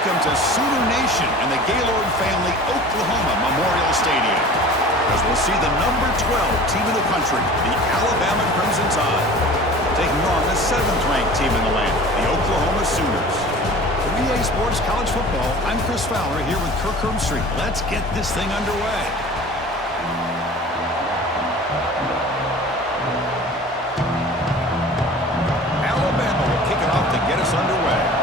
Welcome to Sooner Nation and the Gaylord Family Oklahoma Memorial Stadium, as we'll see the number 12 team in the country, the Alabama Crimson Tide, taking on the 7th-ranked team in the land, the Oklahoma Sooners. For EA Sports College Football, I'm Chris Fowler here with Kirk Herbstreit. Let's get this thing underway. Alabama will kick it off to get us underway.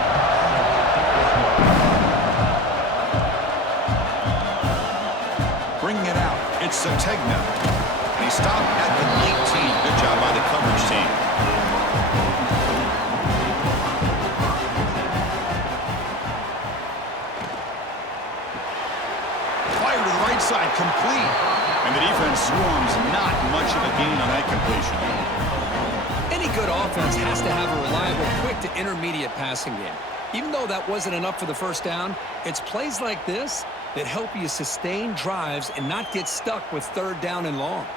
Bringing it out, it's Sategna. And he stopped at the 19. Good job by the coverage team. Fire to the right side, complete. And the defense swarms, not much of a gain on that completion. Any good offense has to have a reliable, quick to intermediate passing game. Even though that wasn't enough for the first down, it's plays like this that help you sustain drives and not get stuck with 3rd down and long.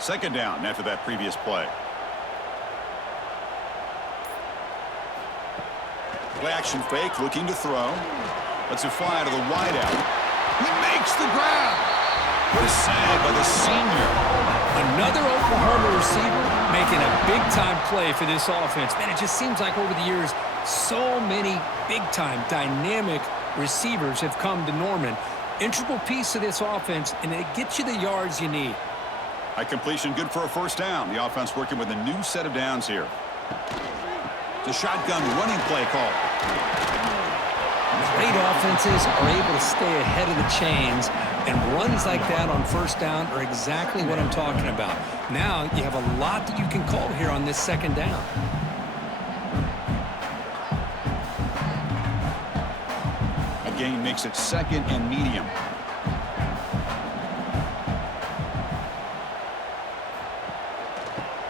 2nd down after that previous play. Play action fake, looking to throw. Lets it fly to the wideout. He makes the grab. What a save by the senior. Another Oklahoma receiver making a big-time play for this offense. Man, it just seems like over the years, so many big-time, dynamic receivers have come to Norman. Integral piece of this offense, and it gets you the yards you need. High completion, good for a 1st down. The offense working with a new set of downs here. The shotgun running play call. Great offenses are able to stay ahead of the chains, and runs like that on 1st down are exactly what I'm talking about. Now you have a lot that you can call here on this 2nd down. A gain makes it 2nd and medium.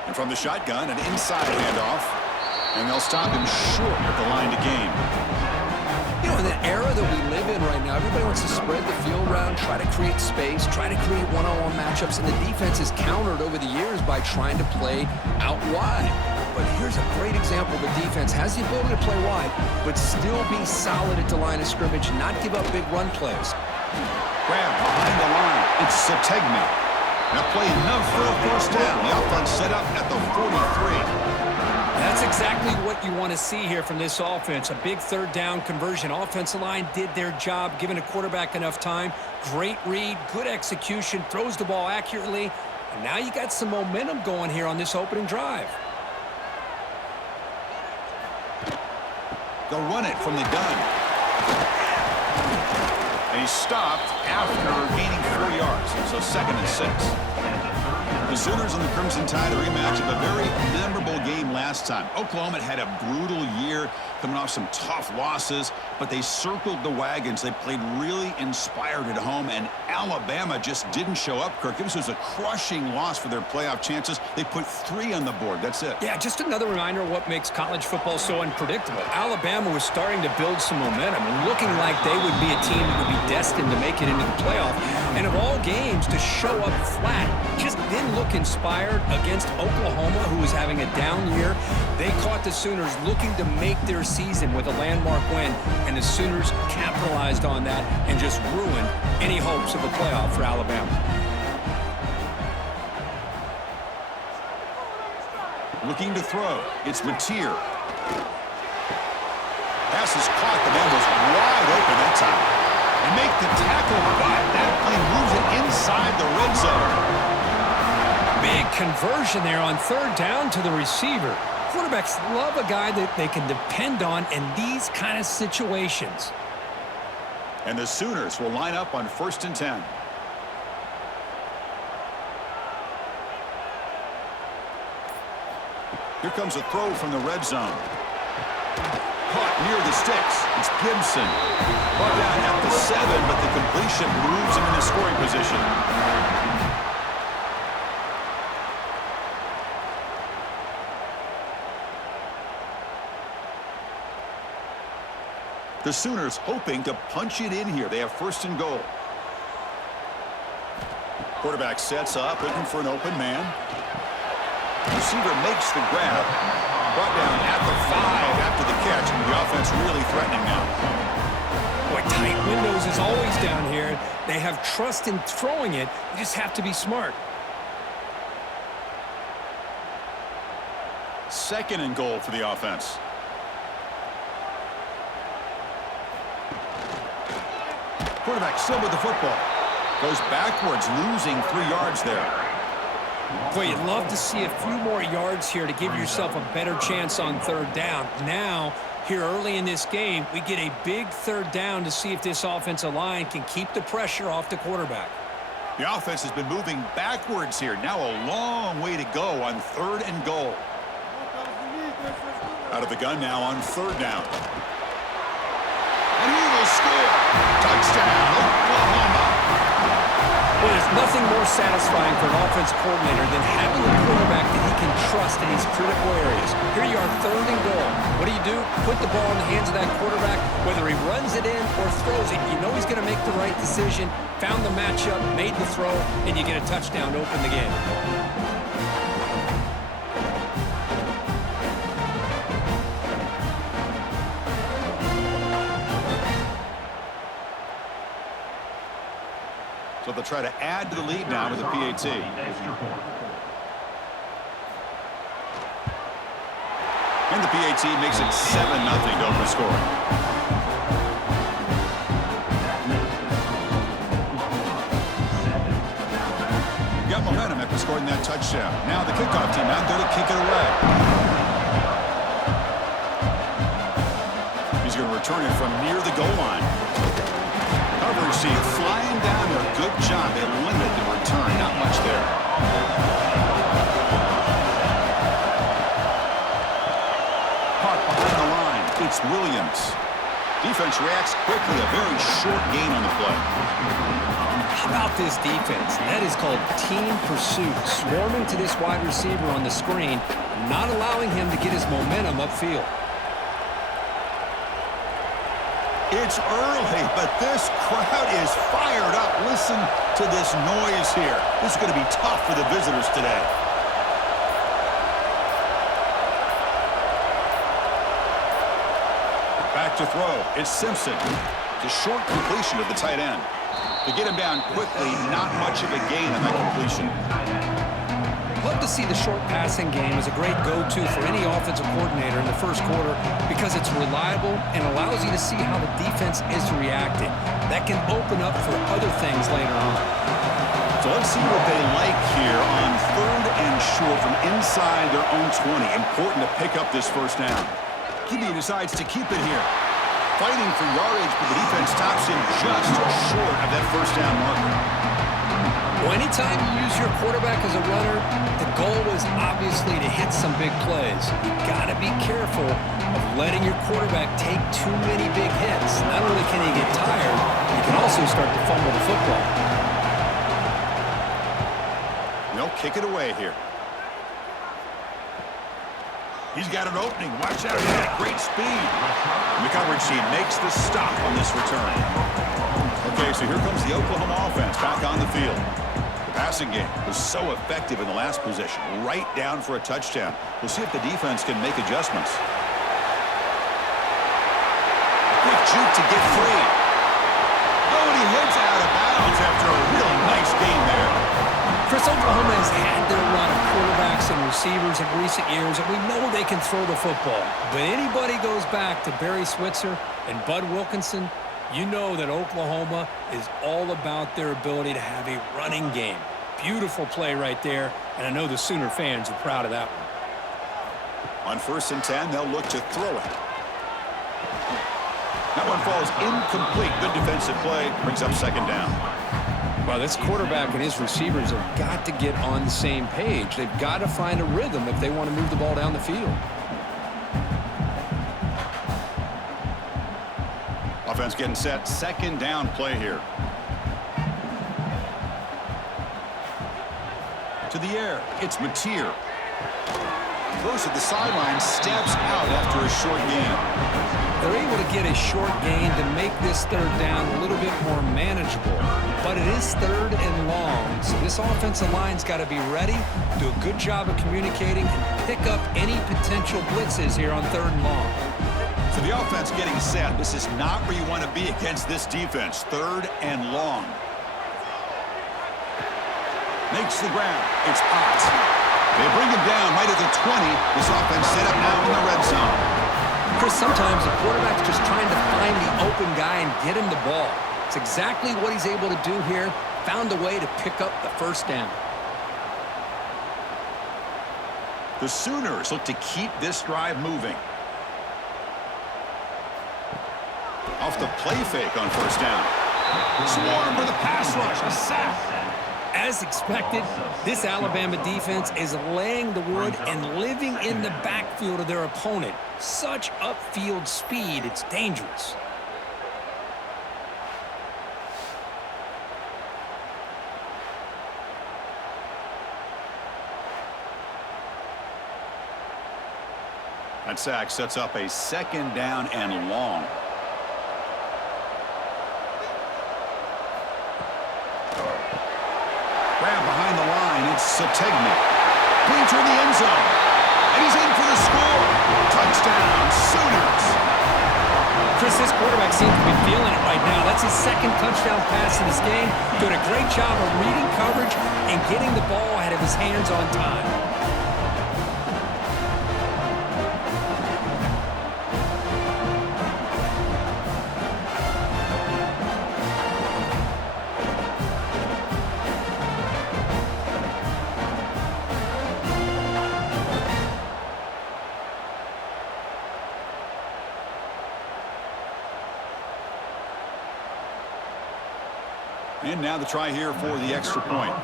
And from the shotgun, an inside handoff. And they'll stop him short at the line to gain. You know, in the era that we live in right now, everybody wants to spread the field around, try to create space, try to create one-on-one matchups, and the defense is countered over the years by trying to play out wide. But here's a great example. The defense has the ability to play wide, but still be solid at the line of scrimmage and not give up big run plays. Grab behind the line. It's Sategna. Now play enough for a 1st down. The offense set up at the 43. That's exactly what you want to see here from this offense. A big 3rd down conversion. Offensive line did their job, giving a quarterback enough time. Great read, good execution, throws the ball accurately. And now you got some momentum going here on this opening drive. They'll run it from the gun. And he stopped after gaining 4 yards. So 2nd and 6. The Sooners and the Crimson Tide, a rematch of a very memorable game last time. Oklahoma had a brutal year, coming off some tough losses, but they circled the wagons. They played really inspired at home, and Alabama just didn't show up, Kirk. It was a crushing loss for their playoff chances. They put 3 on the board. That's it. Yeah, just another reminder of what makes college football so unpredictable. Alabama was starting to build some momentum and looking like they would be a team that would be destined to make it into the playoff. And of all games, to show up flat, just didn't look inspired against Oklahoma, who was having a down year. They caught the Sooners looking to make their season with a landmark win, and the Sooners capitalized on that and just ruined any hopes of a playoff for Alabama. Looking to throw. It's Mateer. Pass is caught. The man was wide open that time. And make the tackle, but that play moves it inside the red zone. Big conversion there on 3rd down to the receiver. Quarterbacks love a guy that they can depend on in these kind of situations. And the Sooners will line up on 1st and 10. Here comes a throw from the red zone. Caught near the sticks. It's Gibson. Brought down at the 7, but the completion moves him into scoring position. The Sooners hoping to punch it in here. They have 1st and goal. Quarterback sets up, looking for an open man. Receiver makes the grab. Brought down at the 5 after the catch. And the offense really threatening now. is always down here. They have trust in throwing it. They just have to be smart. Second and goal for the offense. Quarterback still with the football. Goes backwards, losing 3 yards there. Boy, you'd love to see a few more yards here to give yourself a better chance on third down. Now, here early in this game, we get a big third down to see if this offensive line can keep the pressure off the quarterback. The offense has been moving backwards here. Now a long way to go on third and goal. Out of the gun now on third down. And he will score. Touchdown, Oklahoma. Well, there's nothing more satisfying for an offense coordinator than having a quarterback that he can trust in these critical areas. Here you are, third and goal. What do? Put the ball in the hands of that quarterback. Whether he runs it in or throws it, you know he's going to make the right decision. Found the matchup, made the throw, and you get a touchdown to open the game. So they'll try to add to the lead now with the PAT. And the PAT makes it 7-0 to open scoring. Got momentum after scoring that touchdown. Now the kickoff team out there to kick it away. He's going to return it from near the goal line. Coverage team flying down there. Good job. They limited the return. Not much there. Caught behind the line. It's Williams. Defense reacts quickly. A very short gain on the play. How about this defense? That is called team pursuit. Swarming to this wide receiver on the screen, not allowing him to get his momentum upfield. It's early, but this crowd is fired up. Listen to this noise here. This is going to be tough for the visitors today. Back to throw. It's Simpson. The short completion of the tight end. To get him down quickly, not much of a gain on that completion. Love to see the short passing game as a great go-to for any offensive coordinator in the first quarter because it's reliable and allows you to see how the defense is reacting. That can open up for other things later on. So let's see what they like here on third and short from inside their own 20. Important to pick up this first down. QB decides to keep it here. Fighting for yardage, but the defense stops him just short of that first down marker. Well, anytime you use your quarterback as a runner, the goal is obviously to hit some big plays. You got to be careful of letting your quarterback take too many big hits. Not only can he get tired, he can also start to fumble the football. They'll kick it away here. He's got an opening. Watch out. He's got great speed. And the coverage team makes the stop on this return. Okay, so here comes the Oklahoma offense back on the field. The passing game was so effective in the last possession, right down for a touchdown. We'll see if the defense can make adjustments. Quick juke to get free. Oh, and he heads out of bounds after a really nice game there. Chris, Oklahoma has had their run of quarterbacks and receivers in recent years, and we know they can throw the football. But anybody goes back to Barry Switzer and Bud Wilkinson, you know that Oklahoma is all about their ability to have a running game. Beautiful play right there, and I know the Sooner fans are proud of that one. On 1st and 10, they'll look to throw it. That one falls incomplete. Good defensive play. Brings up second down. Well, this quarterback and his receivers have got to get on the same page. They've got to find a rhythm if they want to move the ball down the field. Offense getting set. Second down play here. To the air. It's Mateer. Throws at the sideline. Steps out after a short gain. They're able to get a short gain to make this third down a little bit more manageable. But it is third and long, so this offensive line's got to be ready, do a good job of communicating, and pick up any potential blitzes here on third and long. So the offense getting set. This is not where you want to be against this defense. 3rd and long. Makes the grab. It's Potts. They bring him down right at the 20. This offense set up now in the red zone. Chris, sometimes the quarterback's just trying to find the open guy and get him the ball. It's exactly what he's able to do here. Found a way to pick up the first down. The Sooners look to keep this drive moving. Off the play fake on first down. Swarm for the pass rush. A sack. As expected, this Alabama defense is laying the wood and living in the backfield of their opponent. Such upfield speed, it's dangerous. That sack sets up a 2nd down and long. Grab behind the line. It's Sategna. Clean through the end zone. And he's in for the score. Touchdown, Sooners. Chris, this quarterback seems to be feeling it right now. That's his 2nd touchdown pass in this game. Doing a great job of reading coverage and getting the ball out of his hands on time. And now the try here for the extra point.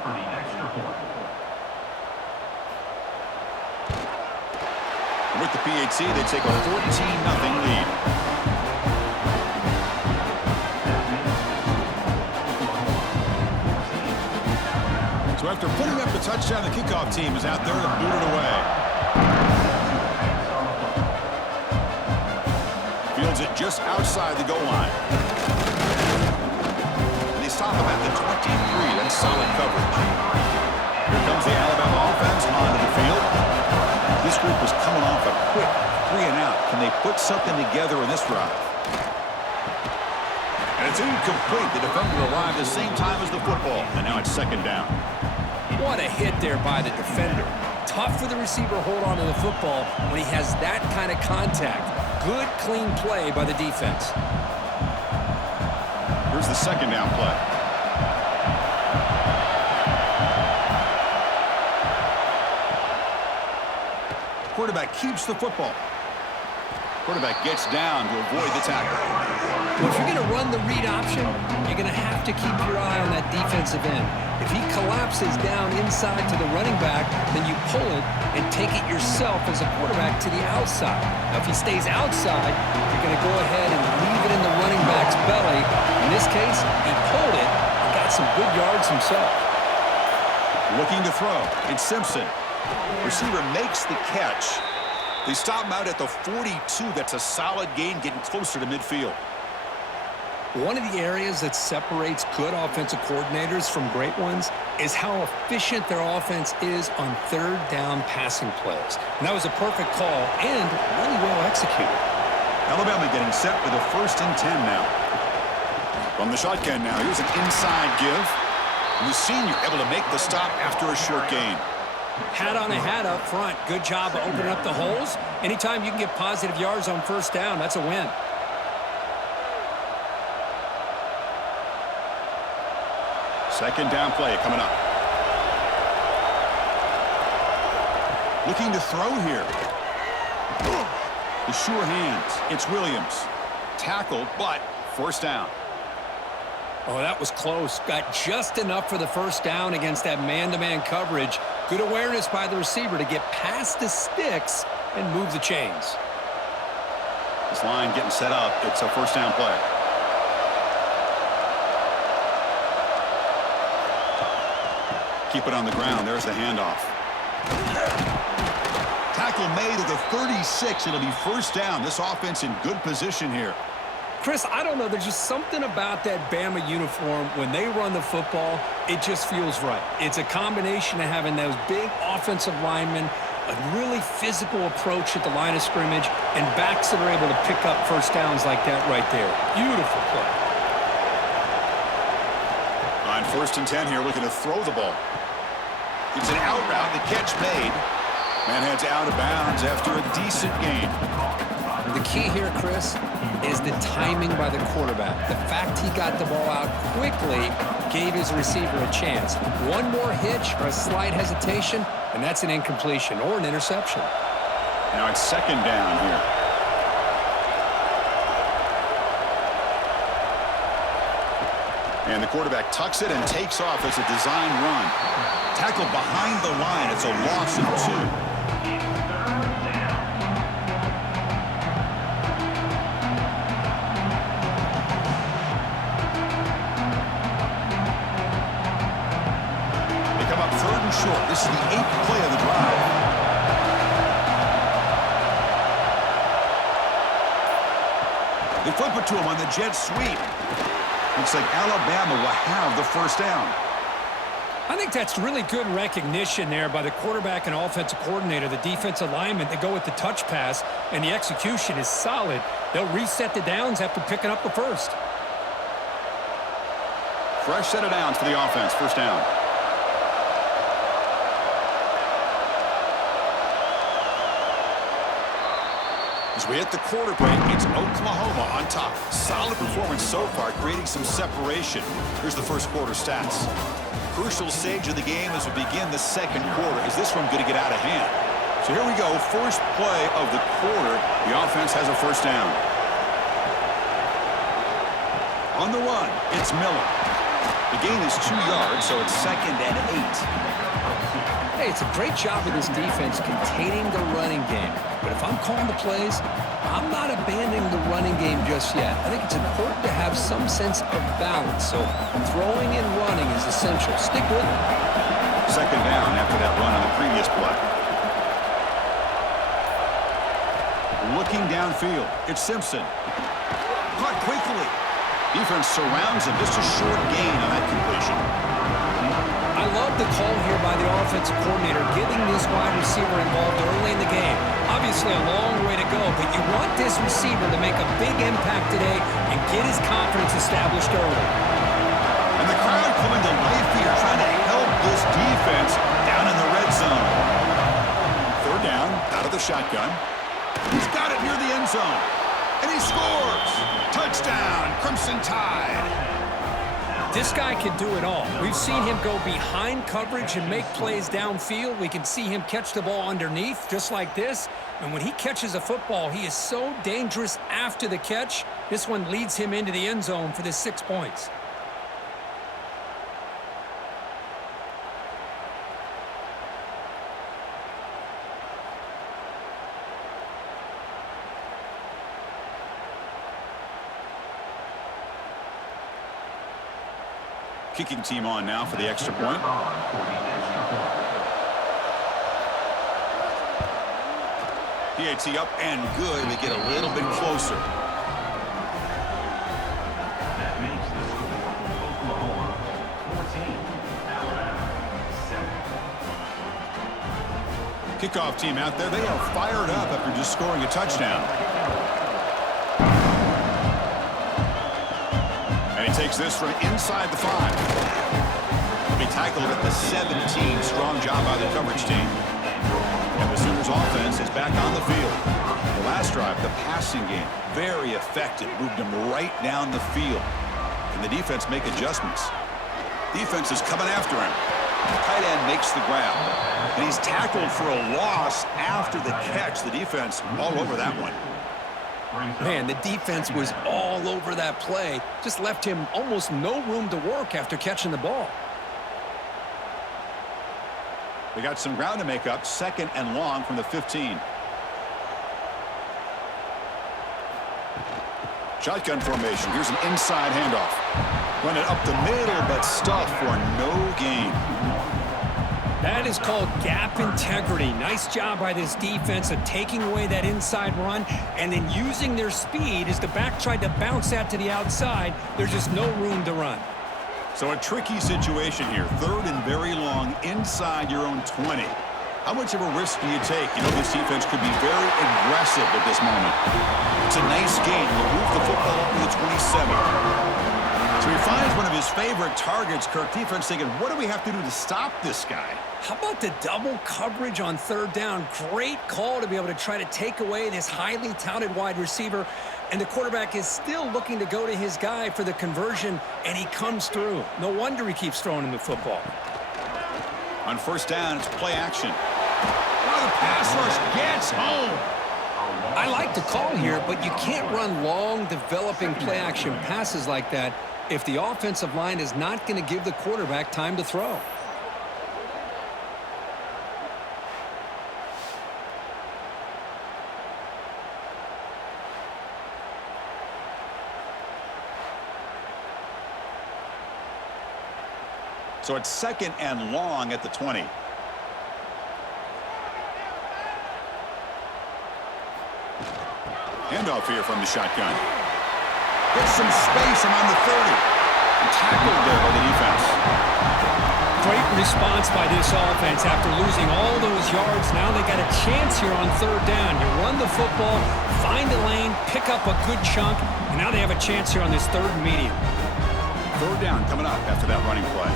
With the PAT, they take a 14-0 lead. So after putting up the touchdown, the kickoff team is out there to boot it away. Fields it just outside the goal line. Stop him at the 23. That's solid coverage. Here comes the Alabama offense onto the field. This group was coming off a quick 3-and-out. Can they put something together in this drive? And it's incomplete. The defender arrived at the same time as the football. And now it's 2nd down. What a hit there by the defender. Tough for the receiver to hold on to the football when he has that kind of contact. Good, clean play by the defense. Here's the 2nd down play. Quarterback keeps the football. Quarterback gets down to avoid the tackle. Well, if you're going to run the read option, you're going to have to keep your eye on that defensive end. If he collapses down inside to the running back, then you pull it and take it yourself as a quarterback to the outside. Now, if he stays outside, you're going to go ahead and leave it in the running back's belly. In this case, he pulled it and got some good yards himself. Looking to throw. It's Simpson. Receiver makes the catch. They stop him out at the 42. That's a solid gain, getting closer to midfield. One of the areas that separates good offensive coordinators from great ones is how efficient their offense is on 3rd down passing plays. And that was a perfect call and really well executed. Alabama getting set for the 1st and 10 now. From the shotgun now, here's an inside give. And the senior able to make the stop after a short gain. Hat on a hat up front. Good job of opening up the holes. Anytime you can get positive yards on 1st down, that's a win. Second down play coming up. Looking to throw here. The sure hands. It's Williams. Tackled, but 1st down. Oh, that was close. Got just enough for the 1st down against that man-to-man coverage. Good awareness by the receiver to get past the sticks and move the chains. This line getting set up. It's a 1st down play. Keep it on the ground. There's the handoff. Tackle made at the 36. It'll be 1st down. This offense in good position here. Chris, I don't know. There's just something about that Bama uniform. When they run the football, it just feels right. It's a combination of having those big offensive linemen A really physical approach at the line of scrimmage, and backs that are able to pick up first downs like that right there. Beautiful play. On 1st and 10 here, looking to throw the ball. It's an out route, the catch made. Man heads out of bounds after a decent gain. The key here, Chris, is the timing by the quarterback. The fact he got the ball out quickly gave his receiver a chance. One more hitch or a slight hesitation, and that's an incompletion or an interception. Now it's 2nd down here. And the quarterback tucks it and takes off as a design run. Tackled behind the line. It's a loss of 2. Short. This is the 8th play of the drive. They flip it to him on the jet sweep. Looks like Alabama will have the first down. I think that's really good recognition there by the quarterback and offensive coordinator, the defensive lineman. They go with the touch pass, and the execution is solid. They'll reset the downs after picking up the first. Fresh set of downs for the offense. First down. As we hit the quarter break, it's Oklahoma on top. Solid performance so far, creating some separation. Here's the first quarter stats. Crucial stage of the game as we begin the 2nd quarter. Is this one going to get out of hand? So here we go. First play of the quarter. The offense has a first down. On the run, it's Miller. The gain is 2 yards, so it's 2nd and 8. Hey, it's a great job of this defense containing the running game. But if I'm calling the plays, I'm not abandoning the running game just yet. I think it's important to have some sense of balance. So throwing and running is essential. Stick with it. 2nd down after that run on the previous play. Looking downfield, it's Simpson. Caught quickly. Defense surrounds him. Just a short gain on that completion. I love the call here by the offensive coordinator, getting this wide receiver involved early in the game. Obviously a long way to go, but you want this receiver to make a big impact today and get his confidence established early. And the crowd coming to life here, trying to help this defense down in the red zone. 3rd down, out of the shotgun. He's got it near the end zone. And he scores! Touchdown, Crimson Tide! This guy can do it all. We've seen him go behind coverage and make plays downfield. We can see him catch the ball underneath, just like this. And when he catches a football, he is so dangerous after the catch. This one leads him into the end zone for the 6 points. Kicking team on now for the extra point. PAT up and good. We get a little bit closer. Kickoff team out there. They are fired up after just scoring a touchdown. He takes this from inside the 5. He tackled at the 17. Strong job by the coverage team. And the Sooners offense is back on the field. The last drive, the passing game, very effective. Moved him right down the field. Can the defense make adjustments? Defense is coming after him. The tight end makes the grab. And he's tackled for a loss after the catch. The defense all over that one. Man, the defense was all over that play. Just left him almost no room to work after catching the ball. They got some ground to make up. 2nd and long from the 15. Shotgun formation. Here's an inside handoff. Run it up the middle, but stuffed for no gain. That is called gap integrity. Nice job by this defense of taking away that inside run and then using their speed as the back tried to bounce that to the outside. There's just no room to run. So a tricky situation here. 3rd and very long inside your own 20. How much of a risk do you take? You know, this defense could be very aggressive at this moment. It's a nice gain. He'll move the football up to the 27. So he finds one of his favorite targets. Kirk, defense thinking, what do we have to do to stop this guy? How about the double coverage on third down? Great call to be able to try to take away this highly touted wide receiver. And the quarterback is still looking to go to his guy for the conversion, and he comes through. No wonder he keeps throwing him the football. On first down, it's play action. Oh, the pass rush gets home. I like the call here, but you can't run long, developing play-action passes like that if the offensive line is not going to give the quarterback time to throw. So it's second and long at the 20. Handoff here from the shotgun. Gets some space around the 30. And tackled there by the defense. Great response by this offense. After losing all those yards, now they got a chance here on third down. You run the football, find a lane, pick up a good chunk, and now they have a chance here on this third and medium. Third down coming up after that running play.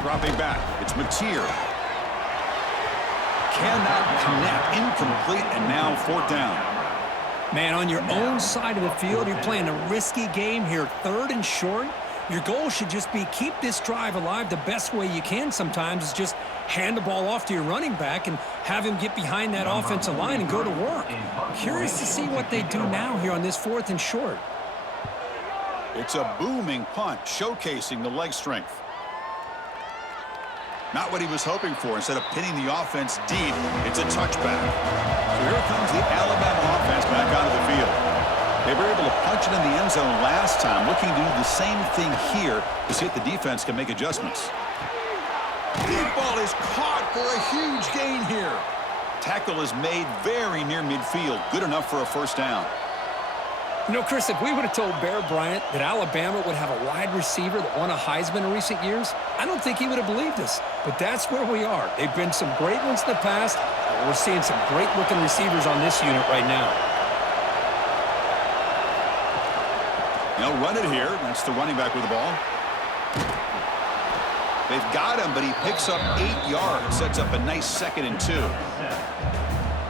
Dropping back, it's Mateer. Cannot connect, incomplete, and now fourth down. Man, on your own side of the field, you're playing a risky game here, third and short. Your goal should just be keep this drive alive the best way you can sometimes is just hand the ball off to your running back and have him get behind that offensive line and go to work. Curious to see what they do now here on this fourth and short. It's a booming punt, showcasing the leg strength. Not what he was hoping for. Instead of pinning the offense deep, it's a touchback. So here comes the Alabama offense back onto the field. They were able to punch it in the end zone last time, looking to do the same thing here to see if the defense can make adjustments. Deep ball is caught for a huge gain here. Tackle is made very near midfield. Good enough for a first down. You know, Chris, if we would have told Bear Bryant that Alabama would have a wide receiver that won a Heisman in recent years, I don't think he would have believed us. But that's where we are. They've been some great ones in the past. And we're seeing some great-looking receivers on this unit right now. They'll run it here. That's the running back with the ball. They've got him, but he picks up 8 yards. Sets up a nice 2nd and 2.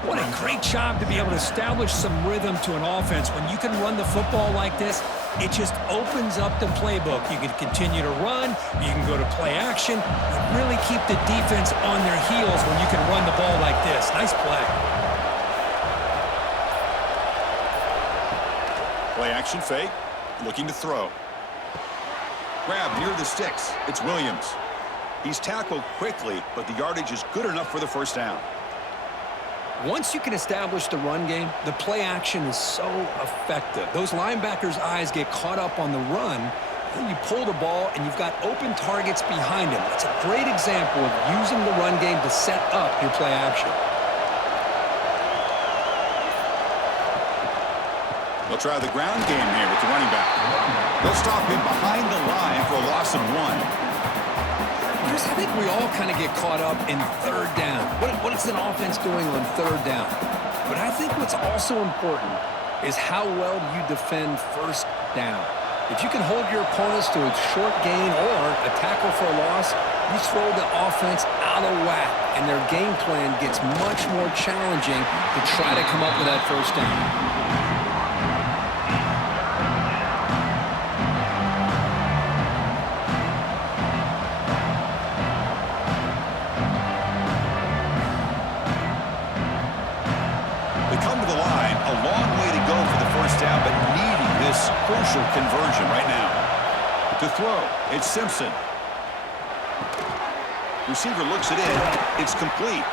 What a great job to be able to establish some rhythm to an offense. When you can run the football like this, it just opens up the playbook. You can continue to run. You can go to play action. You really keep the defense on their heels when you can run the ball like this. Nice play. Play action fake. Looking to throw. Grab near the sticks. It's Williams. He's tackled quickly, but the yardage is good enough for the first down. Once you can establish the run game, the play action is so effective. Those linebackers' eyes get caught up on the run, and you pull the ball, and you've got open targets behind him. It's a great example of using the run game to set up your play action. They'll try the ground game here with the running back. They'll stop him behind the line for a loss of 1. I think we all kind of get caught up in third down. What is an offense doing on third down? But I think what's also important is how well you defend first down. If you can hold your opponents to a short gain or a tackle for a loss, you throw the offense out of whack, and their game plan gets much more challenging to try to come up with that first down. Crucial conversion right now. To throw, it's Simpson. Receiver looks it in. It's complete.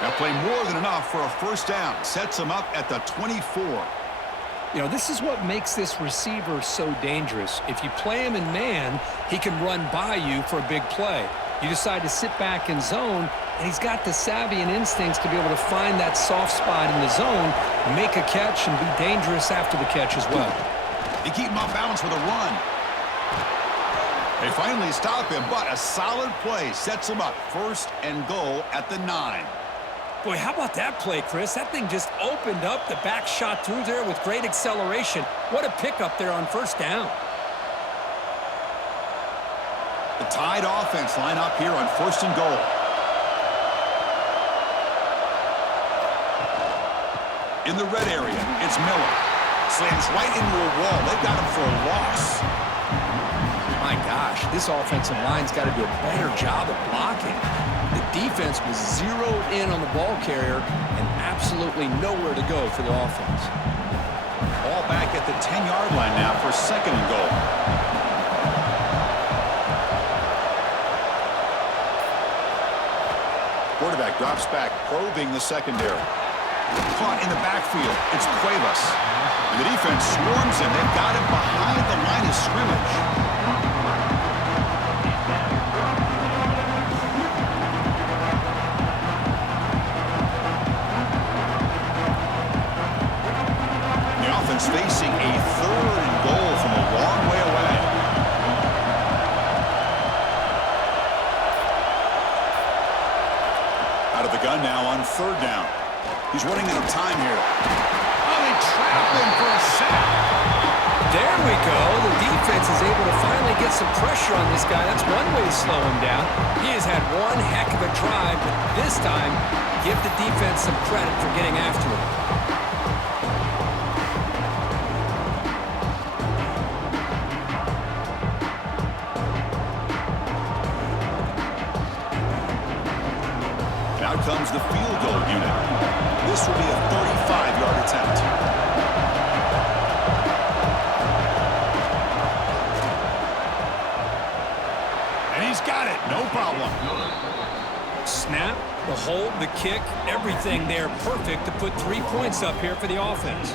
That play more than enough for a first down. Sets him up at the 24. You know, this is what makes this receiver so dangerous. If you play him in man, he can run by you for a big play. You decide to sit back in zone, and he's got the savvy and instincts to be able to find that soft spot in the zone, make a catch, and be dangerous after the catch as well. They keep him off balance with a run. They finally stop him, but a solid play sets him up. 1st and goal at the 9. Boy, how about that play, Chris? That thing just opened up. The back shot through there with great acceleration. What a pickup there on 1st down. The Tide offense line up here on 1st and goal. In the red area, it's Miller. Slams right into a wall. They've got him for a loss. My gosh, this offensive line's got to do a better job of blocking. The defense was zeroed in on the ball carrier and absolutely nowhere to go for the offense. Ball back at the 10-yard line now for 2nd and goal. Quarterback drops back, probing the secondary. Caught in the backfield. It's Cuevas. And the defense swarms him. They've got him behind the line of scrimmage. The offense facing a 3rd and goal from a long way away. Out of the gun now on 3rd down. He's running out of time here. Oh, they trap him for a sack. There we go. The defense is able to finally get some pressure on this guy. That's one way to slow him down. He has had one heck of a drive, but this time, give the defense some credit for getting after him. Out comes the field goal unit. This will be a 35-yard attempt. And he's got it. No problem. Snap, the hold, the kick, everything there perfect to put 3 points up here for the offense.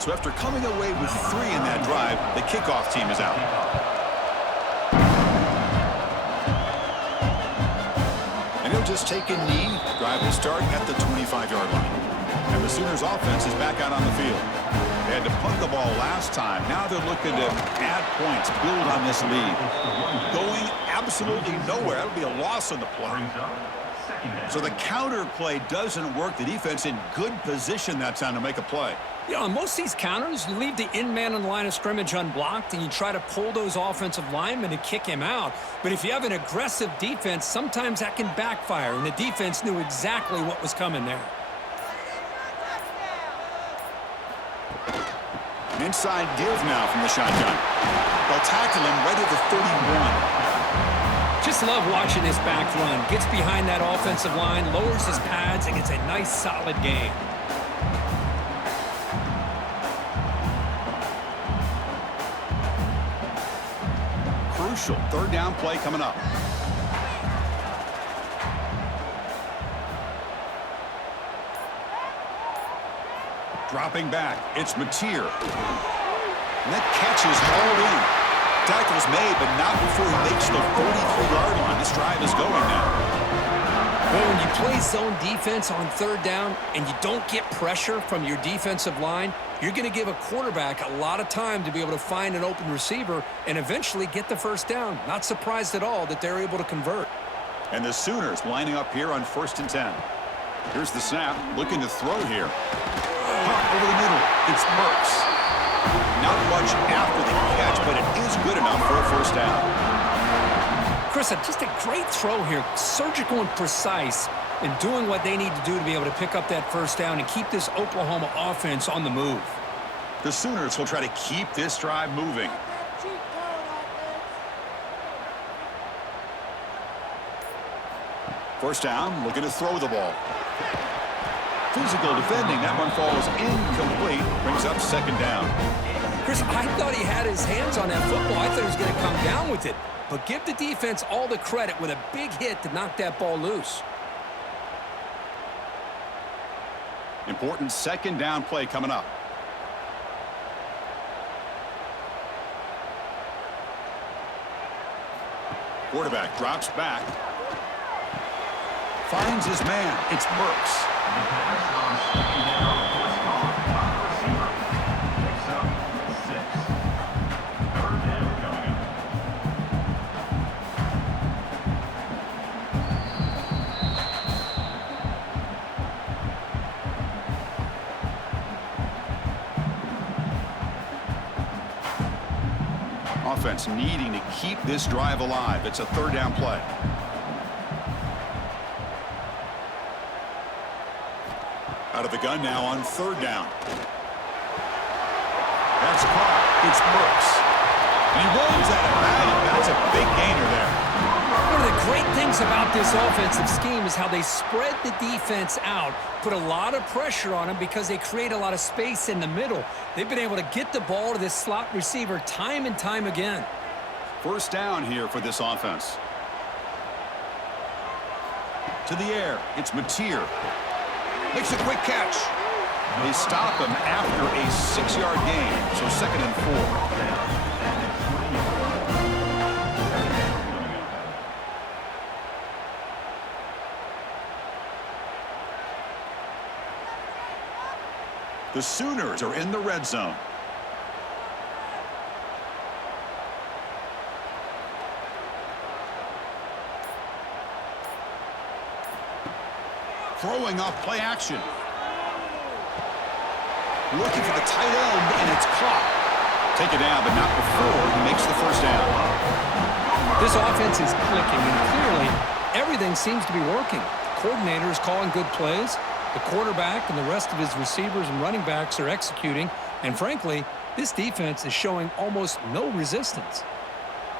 So after coming away with 3 in that drive, the kickoff team is out. And he'll just take a knee. Drive will start at the 25-yard line. And the Sooners offense is back out on the field. They had to punt the ball last time. Now they're looking to add points, build on this lead. Going absolutely nowhere. That'll be a loss on the play. So the counter play doesn't work. The defense in good position that time to make a play. You know, on most of these counters, you leave the in-man on the line of scrimmage unblocked, and you try to pull those offensive linemen to kick him out. But if you have an aggressive defense, sometimes that can backfire, and the defense knew exactly what was coming there. An inside give now from the shotgun. They'll tackle him right at the 31. Just love watching this back run. Gets behind that offensive line, lowers his pads, and gets a nice, solid gain. Crucial 3rd down play coming up. Dropping back, it's Mateer. And that catch is hauled in. Tackle's made, but not before he makes the 43-yard line. This drive is going now. Well, when you play zone defense on 3rd down and you don't get pressure from your defensive line, you're going to give a quarterback a lot of time to be able to find an open receiver and eventually get the 1st down. Not surprised at all that they're able to convert. And the Sooners lining up here on 1st and 10. Here's the snap, looking to throw here. Pop over the middle, it's Burks. Not much after the catch, but it is good enough for a 1st down. Chris, just a great throw here, surgical and precise, and doing what they need to do to be able to pick up that 1st down and keep this Oklahoma offense on the move. The Sooners will try to keep this drive moving. First down, looking to throw the ball. Physical defending, that one falls incomplete, brings up 2nd down. Chris, I thought he had his hands on that football. I thought he was going to come down with it. But give the defense all the credit with a big hit to knock that ball loose. Important 2nd down play coming up. Quarterback drops back. Finds his man. It's Burks. Offense needing to keep this drive alive. It's a third down play. Out of the gun now on third down. That's caught. It's Burks. And he rolls out of bounds. That's a big gainer there. One of the great things about this offensive scheme is how they spread the defense out, put a lot of pressure on them because they create a lot of space in the middle. They've been able to get the ball to this slot receiver time and time again. First down here for this offense. To the air. It's Mateer. Makes a quick catch. They stop him after a 6-yard gain, so second and 4. The Sooners are in the red zone. Throwing off play action. Looking for the tight end, and it's caught. Take it down, but not before he makes the first down. This offense is clicking, and clearly everything seems to be working. The coordinator is calling good plays. The quarterback and the rest of his receivers and running backs are executing. And frankly, this defense is showing almost no resistance.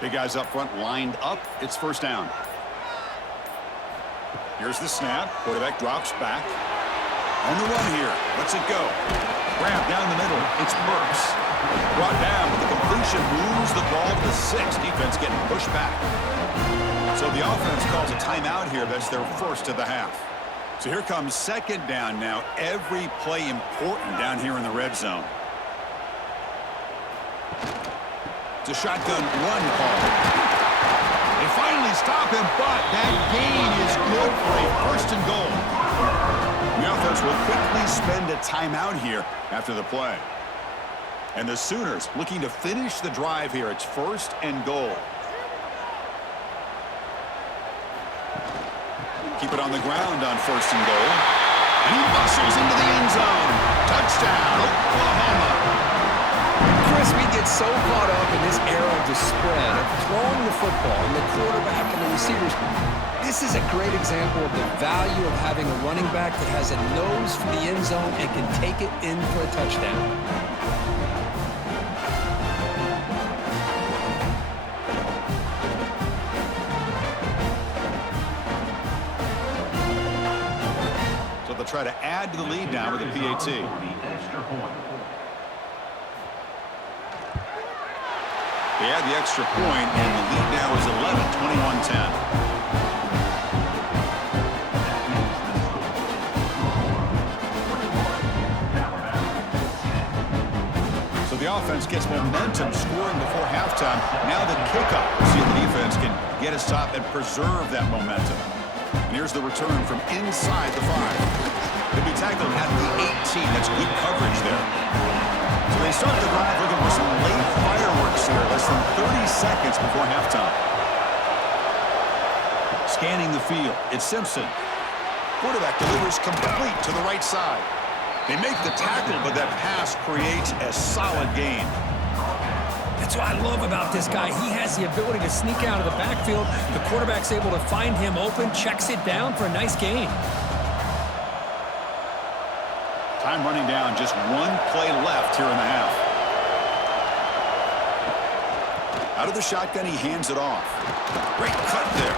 Big guys up front lined up. It's first down. Here's the snap. Quarterback drops back. On the run here. Lets it go. Grab down the middle. It's Burks. Brought down with the completion. Moves the ball to the 6. Defense getting pushed back. So the offense calls a timeout here. That's their first of the half. So here comes second down now. Every play important down here in the red zone. It's a shotgun run call. They finally stop him, but that gain is good for a first and goal. The offense will quickly spend a timeout here after the play. And the Sooners looking to finish the drive here. It's first and goal. Keep it on the ground on first and goal. And he bustles into the end zone. Touchdown, Oklahoma. Chris, we get so caught up in this era of the spread, of throwing the football, and the quarterback and the receivers. This is a great example of the value of having a running back that has a nose for the end zone and can take it in for a touchdown. Try to add to the lead now with a PAT. They add the extra point, and the lead now is 11, 21-10. So the offense gets momentum scoring before halftime. Now the kickoff. See if the defense can get a stop and preserve that momentum. And here's the return from inside the 5. Could be tackled at the 18. That's good coverage there. So they start the drive looking for some late fireworks here. Less than 30 seconds before halftime. Scanning the field. It's Simpson. Quarterback delivers complete to the right side. They make the tackle, but that pass creates a solid gain. That's what I love about this guy. He has the ability to sneak out of the backfield. The quarterback's able to find him open, checks it down for a nice gain. Time running down, just one play left here in the half. Out of the shotgun, he hands it off. Great cut there.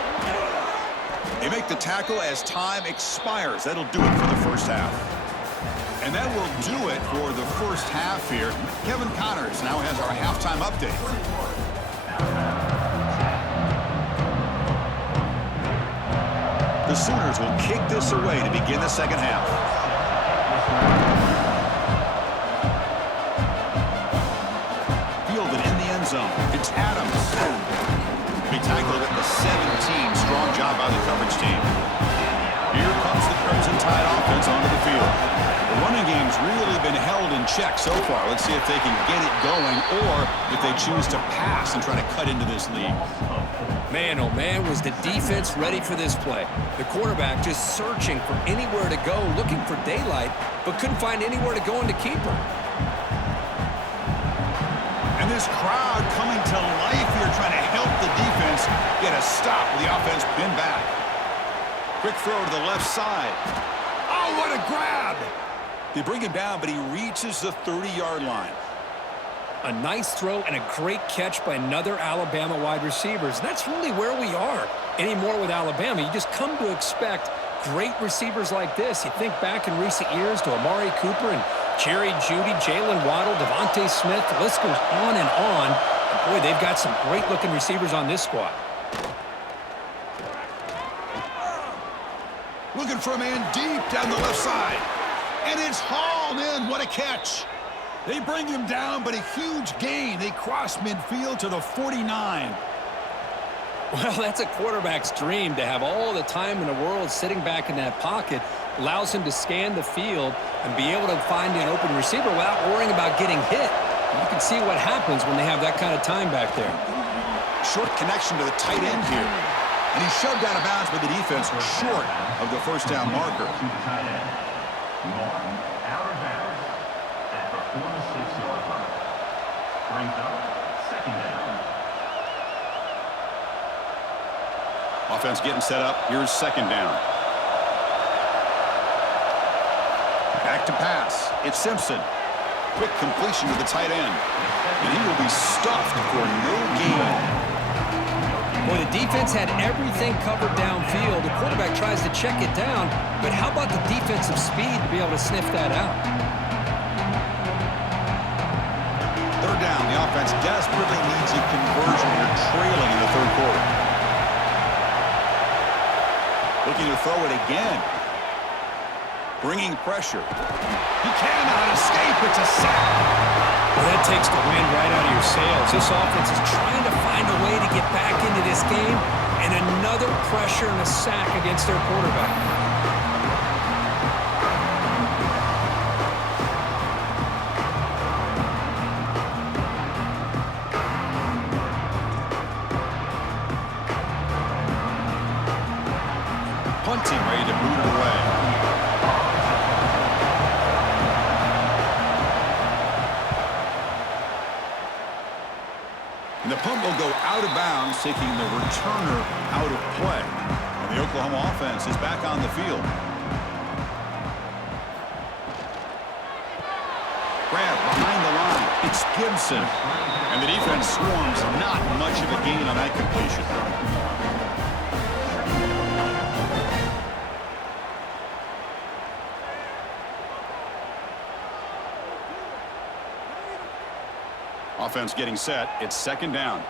They make the tackle as time expires. That'll do it for the first half. And that will do it for the first half here. Kevin Connors now has our halftime update. The Sooners will kick this away to begin the second half. Fielded in the end zone. It's Adams. He tackled at the 17. Strong job by the coverage team. field. The running game's really been held in check so far. Let's see if they can get it going or if they choose to pass and try to cut into this lead. Man, oh man, was the defense ready for this play. The quarterback just searching for anywhere to go, looking for daylight, but couldn't find anywhere to go into keeper. And this crowd coming to life here, trying to help the defense get a stop with the offense pinned back. Quick throw to the left side. Oh, what a grab! They bring him down, but he reaches the 30-yard line. A nice throw and a great catch by another Alabama wide receivers. That's really where we are anymore with Alabama. You just come to expect great receivers like this. You think back in recent years to Amari Cooper and Jerry Jeudy, Jalen Waddle, Devontae Smith. The list goes on and on. And boy, they've got some great-looking receivers on this squad. Looking for a man deep down the left side. And it's hauled in. What a catch. They bring him down, but a huge gain. They cross midfield to the 49. Well, that's a quarterback's dream to have all the time in the world sitting back in that pocket. Allows him to scan the field and be able to find an open receiver without worrying about getting hit. You can see what happens when they have that kind of time back there. Short connection to the tight end here. And he's shoved out of bounds by the defense short of the first down marker. Offense getting set up. Here's second down. Back to pass. It's Simpson. Quick completion to the tight end. And he will be stuffed for no gain. Boy, the defense had everything covered downfield. The quarterback tries to check it down, but how about the defensive speed to be able to sniff that out? Third down. The offense desperately needs a conversion here, trailing in the third quarter. Looking to throw it again. Bringing pressure. He cannot escape. It's a sack. Well, that takes the wind right out of your sails. This offense is trying to find a way to get back into this game, and another pressure and a sack against their quarterback. Punting, ready to boot it away. And the punt will go out of bounds, taking the returner out of play. And the Oklahoma offense is back on the field. Grab behind the line. It's Gibson. And the defense swarms. Not much of a gain on that completion. Offense getting set. It's second down.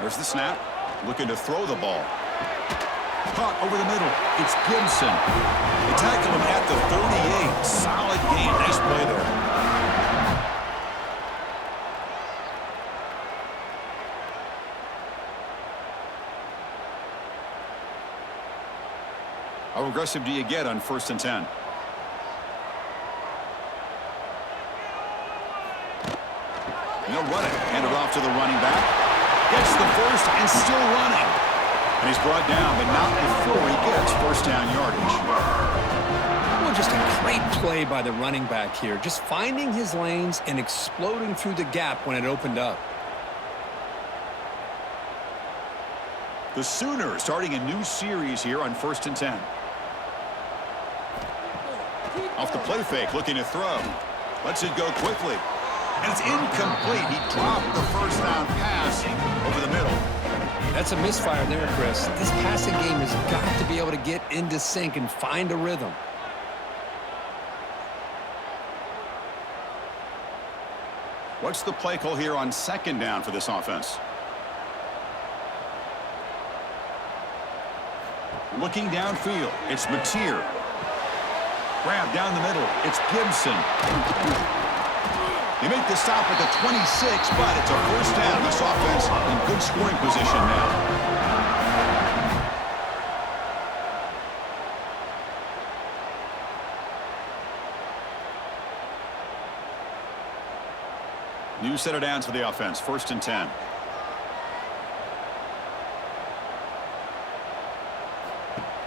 There's the snap. Looking to throw the ball. Caught over the middle. It's Gibson. They tackle him at the 38. Solid game. Nice play there. How aggressive do you get on 1st and 10? No running. Hand it off to the running back. Gets the first and still running. And he's brought down, but not before he gets first down yardage. Well, just a great play by the running back here. Just finding his lanes and exploding through the gap when it opened up. The Sooners starting a new series here on 1st and 10. Off the play fake, looking to throw. Lets it go quickly. And it's incomplete. He dropped the first down pass over the middle. That's a misfire there, Chris. This passing game has got to be able to get into sync and find a rhythm. What's the play call here on second down for this offense? Looking downfield, it's Mateer. Grab down the middle, it's Gibson. They make the stop at the 26, but it's a first down. This offense in good scoring position now. New set of downs for the offense. 1st and 10.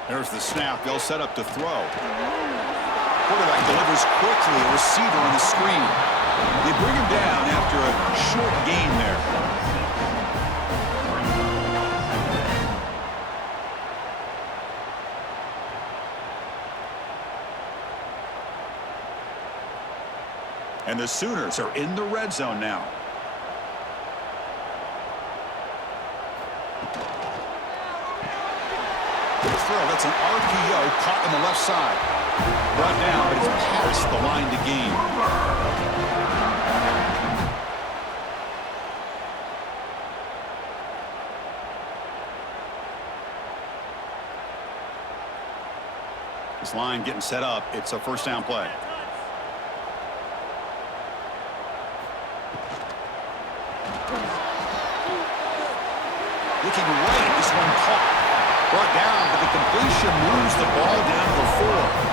There's the snap. They'll set up to throw. Quarterback delivers quickly. A receiver on the screen. They bring him down after a short gain there. And the Sooners are in the red zone now. Good throw. That's an RPO caught on the left side. Brought down, but it's past the line to gain. This line getting set up. It's a 1st down play. Looking right, this one caught. Brought down, but the completion moves the ball down to the 4.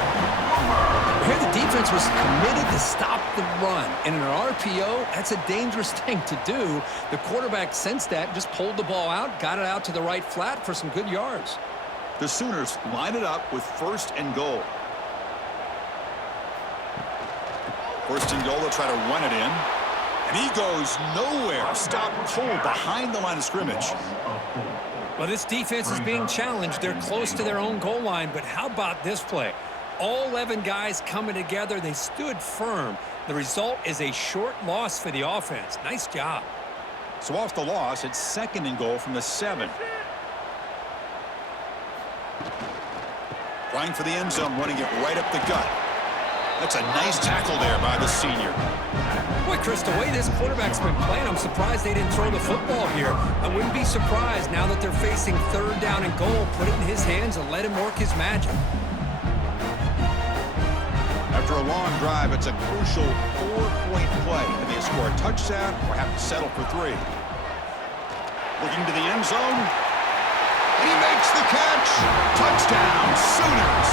Here the defense was committed to stop the run. And in an RPO, that's a dangerous thing to do. The quarterback sensed that, just pulled the ball out, got it out to the right flat for some good yards. The Sooners line it up with 1st and goal. 1st and goal, they'll try to run it in. And he goes nowhere. Stopped cold behind the line of scrimmage. Well, this defense is being challenged. They're close to their own goal line, but how about this play? All 11 guys coming together. They stood firm. The result is a short loss for the offense. Nice job. So off the loss, it's 2nd and goal from the 7. Trying for the end zone, running it right up the gut. That's a nice tackle there by the senior. Boy, Chris, the way this quarterback's been playing, I'm surprised they didn't throw the football here. I wouldn't be surprised now that they're facing 3rd down and goal. Put it in his hands and let him work his magic. After a long drive, it's a crucial 4-point play. Can they score a touchdown or have to settle for 3? Looking to the end zone. And he makes the catch. Touchdown, Sooners.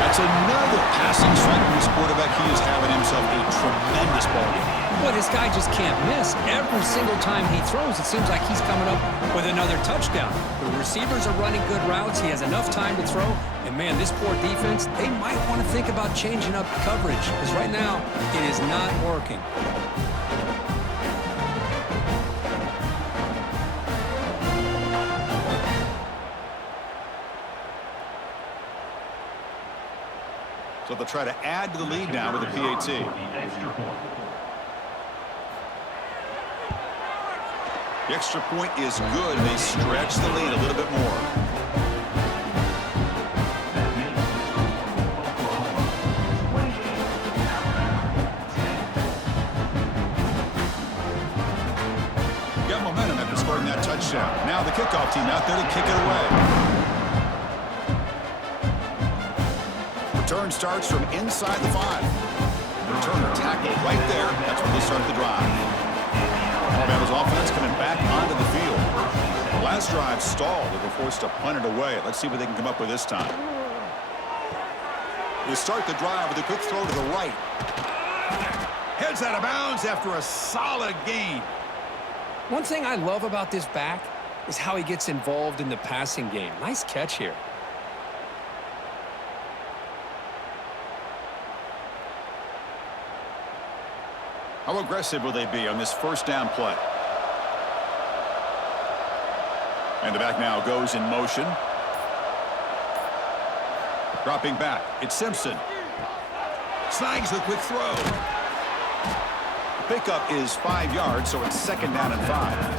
That's another passing strike from this quarterback. He is having himself a tremendous ball game. Well, this guy just can't miss. Every single time he throws, it seems like he's coming up with another touchdown. The receivers are running good routes. He has enough time to throw. And, man, this poor defense, they might want to think about changing up coverage because right now it is not working. So they'll try to add to the lead now with a PAT. The extra point is good. They stretch the lead a little bit more. Got momentum after scoring that touchdown. Now the kickoff team out there to kick it away. Return starts from inside the 5. Returner tackle right there. That's where they start the drive. Alabama's offense coming back onto the field. Last drive stalled. They were forced to punt it away. Let's see what they can come up with this time. They start the drive with a quick throw to the right. Heads out of bounds after a solid gain. One thing I love about this back is how he gets involved in the passing game. Nice catch here. How aggressive will they be on this 1st down play? And the back now goes in motion. Dropping back. It's Simpson. Snags the quick throw. The pickup is 5 yards, so it's 2nd down and 5.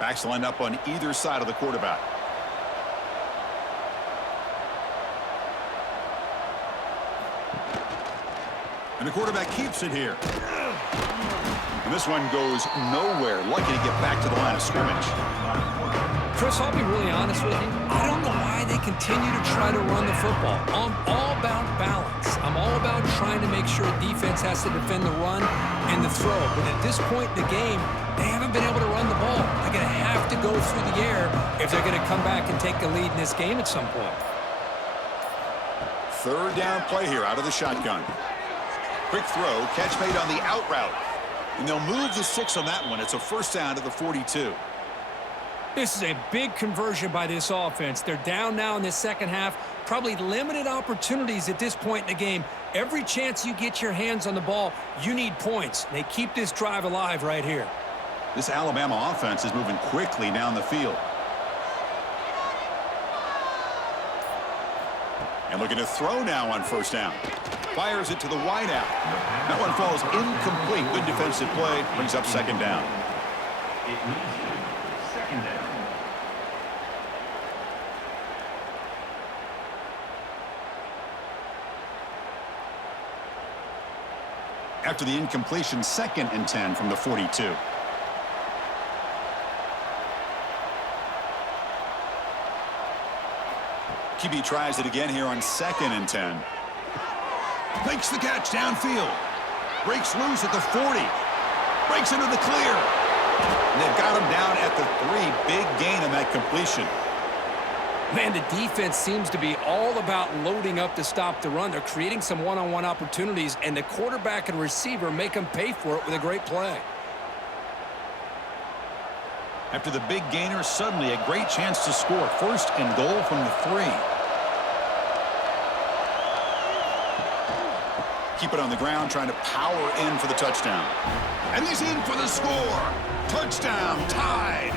Backs lined up on either side of the quarterback. And the quarterback keeps it here. And this one goes nowhere. Lucky to get back to the line of scrimmage. Chris, I'll be really honest with you. I don't know why they continue to try to run the football. I'm all about balance. I'm all about trying to make sure defense has to defend the run and the throw. But at this point in the game, they haven't been able to run the ball. They got to through the air if they're going to come back and take the lead in this game at some point. Third down play here out of the shotgun. Quick throw, catch made on the out route. And they'll move the 6 on that one. It's a first down to the 42. This is a big conversion by this offense. They're down now in the second half. Probably limited opportunities at this point in the game. Every chance you get your hands on the ball, you need points. They keep this drive alive right here. This Alabama offense is moving quickly down the field. And looking to throw now on first down. Fires it to the wideout. That one falls incomplete. Good defensive play. Brings up second down. It leads you second down. After the incompletion, 2nd and 10 from the 42. QB tries it again here on 2nd and 10. Makes the catch downfield. Breaks loose at the 40. Breaks into the clear. And they've got him down at the 3. Big gain on that completion. Man, the defense seems to be all about loading up to stop the run. They're creating some one-on-one opportunities, and the quarterback and receiver make them pay for it with a great play. After the big gainer, suddenly a great chance to score. 1st and goal from the 3. Keep it on the ground, trying to power in for the touchdown. And he's in for the score. Touchdown, tied.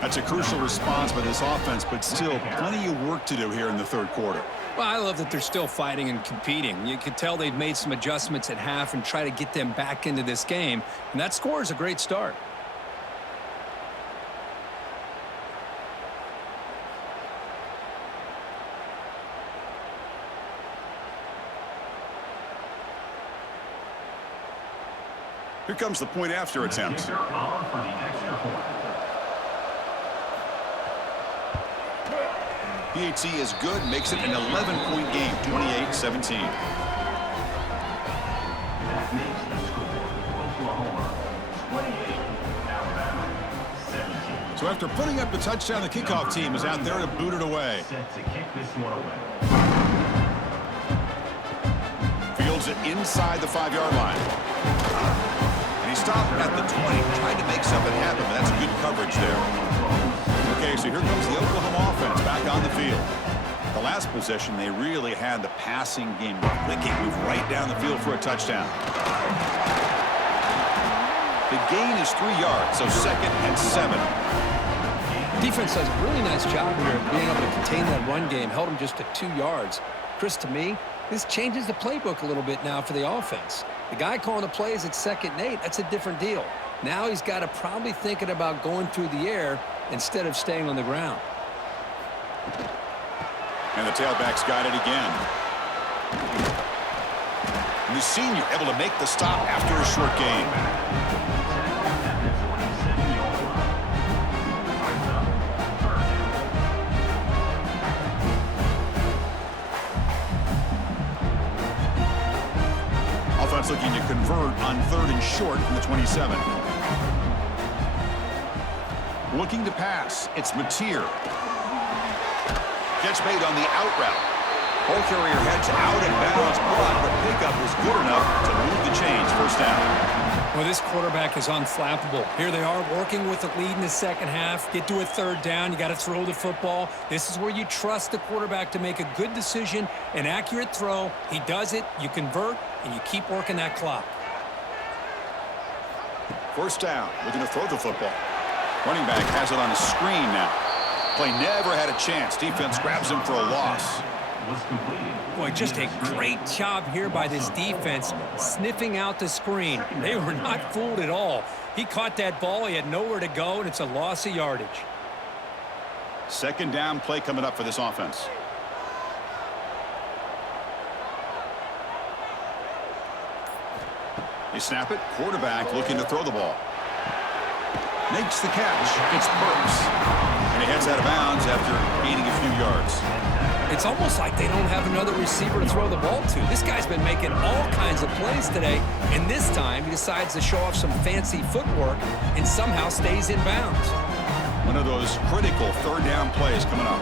That's a crucial response by this offense, but still plenty of work to do here in the 3rd quarter. Well, I love that they're still fighting and competing. You can tell they've made some adjustments at half and try to get them back into this game, and that score is a great start. Here comes the point after attempt. Kicker on for the extra point. PAT is good, makes it an 11-point game, 28-17. That makes the score Oklahoma 28, Alabama 17. So after putting up the touchdown, the kickoff team is out there to boot it away. Set to kick this one away. Fields it inside the 5-yard line. And he stopped at the 20, trying to make something happen, but that's good coverage there. Okay, so here comes the Oklahoma offense back on the field. The last possession, they really had the passing game clicking, move right down the field for a touchdown. The gain is 3 yards, so 2nd and 7. Defense does a really nice job here of being able to contain that run game, held them just to 2 yards. Chris, to me, this changes the playbook a little bit now for the offense. The guy calling the plays at 2nd and 8, that's a different deal. Now he's got to probably thinking about going through the air instead of staying on the ground. And the tailback's got it again. And the senior able to make the stop after a short gain. Offense looking to convert on 3rd and short from the 27. Looking to pass. It's Mateer. Catch made on the out route. Ball carrier heads out and bounds, but the pickup is good enough to move the chains. First down. Well, this quarterback is unflappable. Here they are working with the lead in the second half. Get to a 3rd down. You got to throw the football. This is where you trust the quarterback to make a good decision, an accurate throw. He does it. You convert, and you keep working that clock. First down. Looking to throw the football. Running back has it on a screen now. Play never had a chance. Defense grabs him for a loss. Was completed. Boy, just a great job here by this defense, sniffing out the screen. They were not fooled at all. He caught that ball. He had nowhere to go, and it's a loss of yardage. 2nd down play coming up for this offense. They snap it. Quarterback looking to throw the ball. Makes the catch. It's Burks. And he heads out of bounds after gaining a few yards. It's almost like they don't have another receiver to throw the ball to. This guy's been making all kinds of plays today, and this time he decides to show off some fancy footwork and somehow stays in bounds. One of those critical third down plays coming up.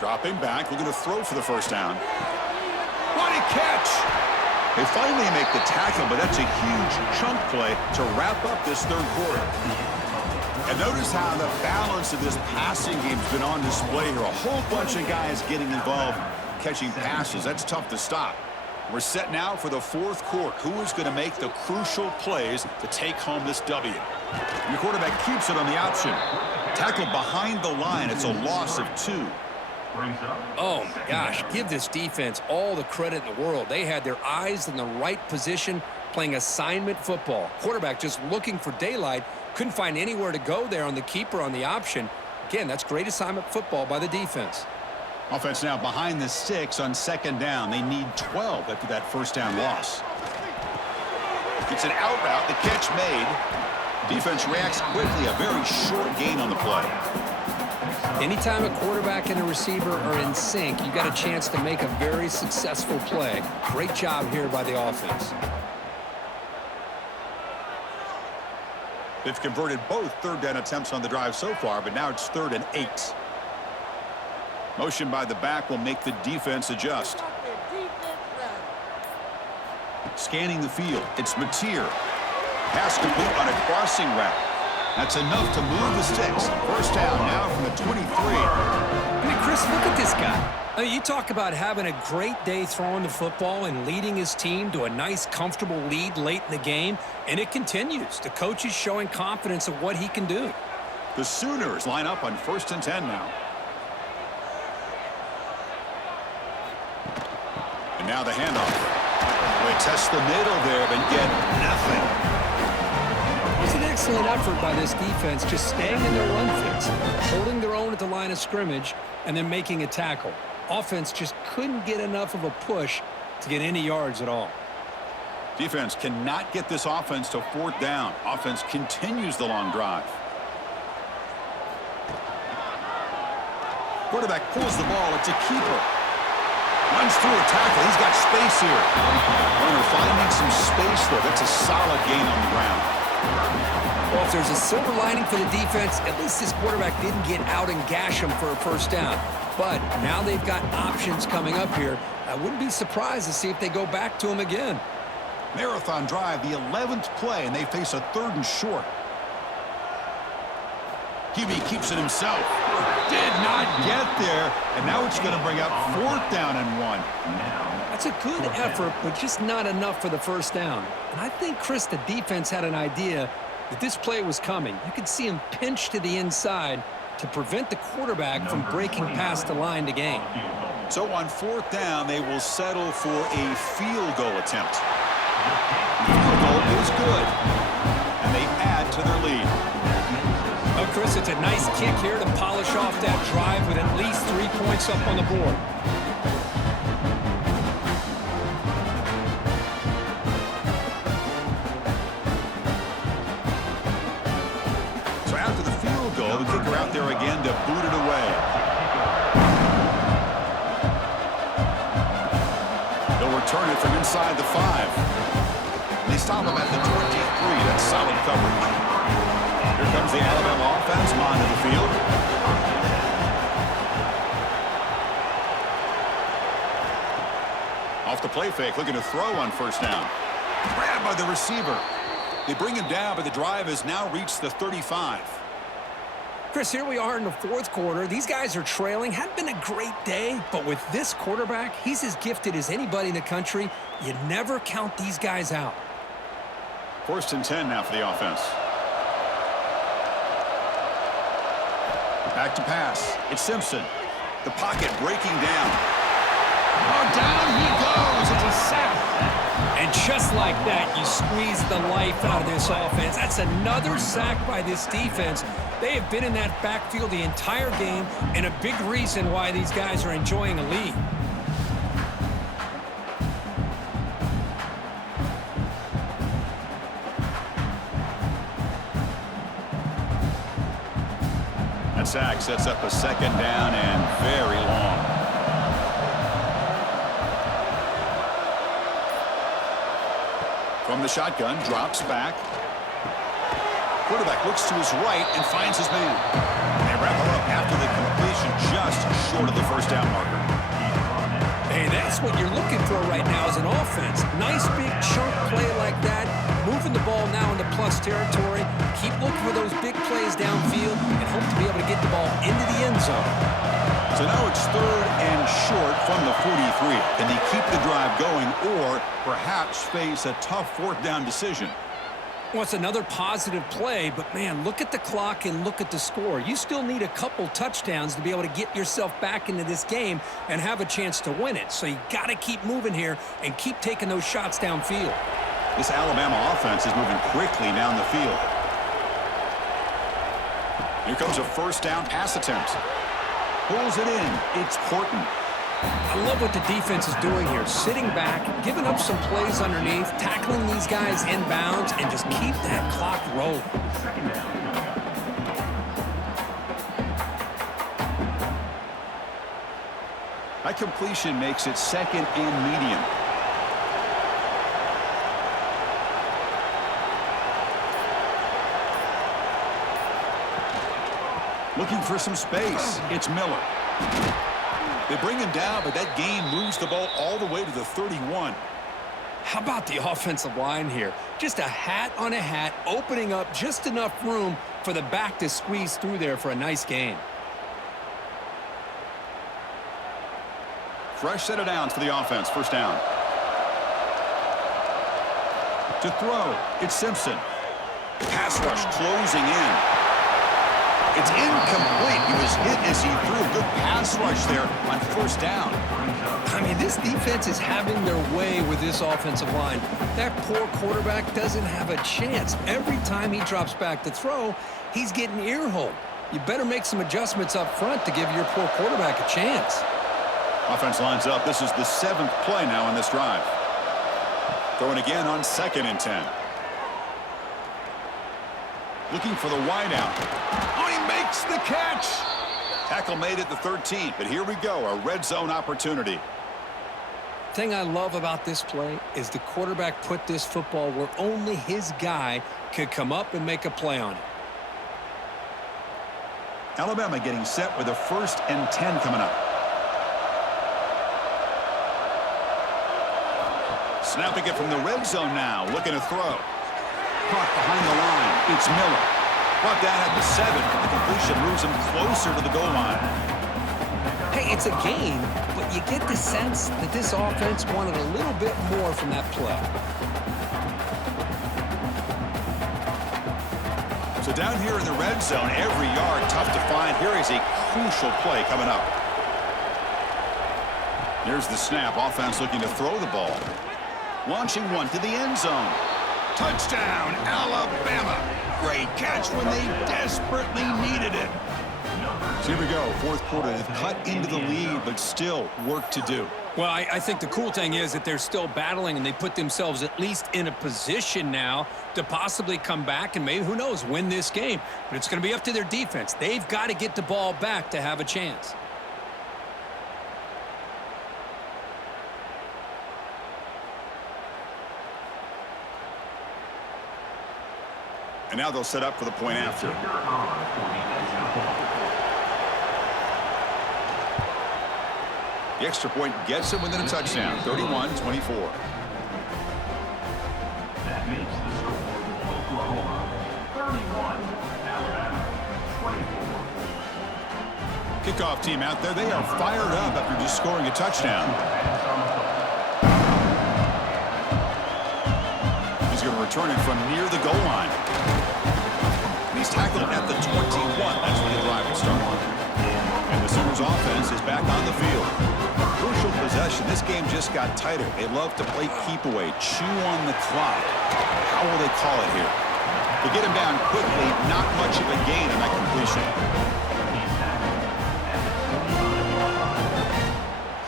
Dropping back, looking to throw for the first down. What a catch! They finally make the tackle, but that's a huge chunk play to wrap up this third quarter. And notice how the balance of this passing game's been on display here. A whole bunch of guys getting involved catching passes. That's tough to stop. We're set now for the fourth quarter. Who is going to make the crucial plays to take home this W? Your quarterback keeps it on the option. Tackle behind the line. It's a loss of 2. Oh, my gosh. Give this defense all the credit in the world. They had their eyes in the right position playing assignment football. Quarterback just looking for daylight. Couldn't find anywhere to go there on the keeper on the option. Again, that's great assignment football by the defense. Offense now behind the 6 on second down. They need 12 after that first down loss. It's an out route. The catch made. Defense reacts quickly. A very short gain on the play. Anytime a quarterback and a receiver are in sync, you got a chance to make a very successful play. Great job here by the offense. They've converted both third down attempts on the drive so far, but now it's 3rd and 8. Motion by the back will make the defense adjust. Scanning the field. It's Mateer. Pass complete on a crossing route. That's enough to move the sticks. First down now from the 23. I mean, Chris, look at this guy. I mean, you talk about having a great day throwing the football and leading his team to a nice, comfortable lead late in the game, and it continues. The coach is showing confidence of what he can do. The Sooners line up on 1st and 10 now. And now the handoff. They test the middle there, but get nothing. It was an excellent effort by this defense, just staying in their run fits, holding their own at the line of scrimmage, and then making a tackle. Offense just couldn't get enough of a push to get any yards at all. Defense cannot get this offense to 4th down. Offense continues the long drive. Quarterback pulls the ball. It's a keeper. Runs through a tackle. He's got space here. Runner finding some space there. That's a solid gain on the ground. Well, if there's a silver lining for the defense, at least this quarterback didn't get out and gash him for a first down. But now they've got options coming up here. I wouldn't be surprised to see if they go back to him again. Marathon drive, the 11th play, and they face a 3rd and short. QB keeps it himself. Did not get there, and now it's going to bring up 4th down and 1. That's a good effort, but just not enough for the first down. And I think, Chris, the defense had an idea that this play was coming. You could see him pinch to the inside to prevent the quarterback from breaking past the line to gain. So on 4th down, they will settle for a field goal attempt. The field goal is good, and they add to their lead. Oh, Chris, it's a nice kick here to polish off that drive with at least 3 points up on the board. So after the field goal, the kicker out there again to boot it away. They'll return it from inside the 5. They stop him at the 23. That's solid coverage. Here comes the Alabama offense onto the field. Off the play fake, looking to throw on first down. Grabbed by the receiver. They bring him down, but the drive has now reached the 35. Chris, here we are in the 4th quarter. These guys are trailing. Hadn't been a great day, but with this quarterback, he's as gifted as anybody in the country. You never count these guys out. 1st and 10 now for the offense. Back to pass. It's Simpson. The pocket breaking down. Oh, down he goes. It's a sack. And just like that, you squeeze the life out of this offense. That's another sack by this defense. They have been in that backfield the entire game, and a big reason why these guys are enjoying a lead. That sack sets up a 2nd down and very long. From the shotgun, drops back. Quarterback looks to his right and finds his man. They wrap it up after the completion just short of the first down marker. Hey, that's what you're looking for right now as an offense. Nice big chunk play like that. Moving the ball now into plus territory. Keep looking for those big plays downfield and hope to be able to get the ball into the end zone. So now it's 3rd and short from the 43. Can they keep the drive going or perhaps face a tough 4th down decision? Well, it's another positive play, but, man, look at the clock and look at the score. You still need a couple touchdowns to be able to get yourself back into this game and have a chance to win it. So you got to keep moving here and keep taking those shots downfield. This Alabama offense is moving quickly down the field. Here comes a 1st down pass attempt. Pulls it in. It's Horton. I love what the defense is doing here. Sitting back, giving up some plays underneath, tackling these guys inbounds, and just keep that clock rolling. Second down. That completion makes it 2nd and medium. Looking for some space. It's Miller. They bring him down, but that gain moves the ball all the way to the 31. How about the offensive line here? Just a hat on a hat, opening up just enough room for the back to squeeze through there for a nice gain. Fresh set of downs for the offense. 1st down. To throw, it's Simpson. Pass rush closing in. It's incomplete. He was hit as he threw a good pass rush there on 1st down. I mean, this defense is having their way with this offensive line. That poor quarterback doesn't have a chance. Every time he drops back to throw, he's getting ear-holed. You better make some adjustments up front to give your poor quarterback a chance. Offense lines up. This is the 7th play now on this drive. Throwing again on 2nd and 10. Looking for the wideout. Oh, he makes the catch. Tackle made at the 13, but here we go, a red zone opportunity. Thing I love about this play is the quarterback put this football where only his guy could come up and make a play on it. Alabama getting set with a 1st and 10 coming up. Snapping it from the red zone now, looking to throw. Caught behind the line. It's Miller. Brought down at the 7. The completion moves him closer to the goal line. Hey, it's a gain, but you get the sense that this offense wanted a little bit more from that play. So down here in the red zone, every yard tough to find. Here is a crucial play coming up. Here's the snap. Offense looking to throw the ball. Launching one to the end zone. Touchdown, Alabama. Great catch when they desperately needed it. So here we go, 4th quarter. They've cut into the lead, but still work to do. Well, I think the cool thing is that they're still battling, and they put themselves at least in a position now to possibly come back and maybe, who knows, win this game. But it's going to be up to their defense. They've got to get the ball back to have a chance. And now they'll set up for the point after. The extra point gets him within a touchdown, 31-24. That makes the score Oklahoma 31, Alabama 24. Kickoff team out there, they are fired up after just scoring a touchdown. He's going to return it from near the goal line. And he's tackled at the 21. That's where the drive will start. And the Sooners offense is back on the field. Crucial possession. This game just got tighter. They love to play keep away, chew on the clock. How will they call it here? To get him down quickly, not much of a gain on that completion.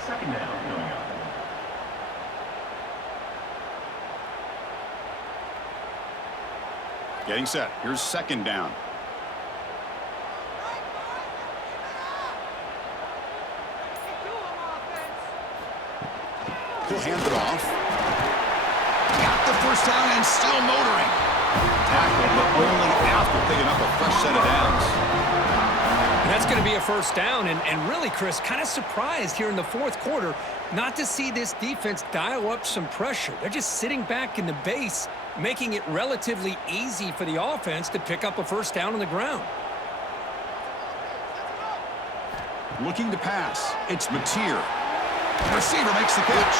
Second down coming up. Getting set. Here's 2nd down. He'll hand it off. Got the 1st down and still motoring. Tackle, but only after fresh set of downs. And that's going to be a first down. And really, Chris, kind of surprised here in the fourth quarter not to see this defense dial up some pressure. They're just sitting back in the base, making it relatively easy for the offense to pick up a first down on the ground. Looking to pass. It's Mateer. The receiver makes the catch.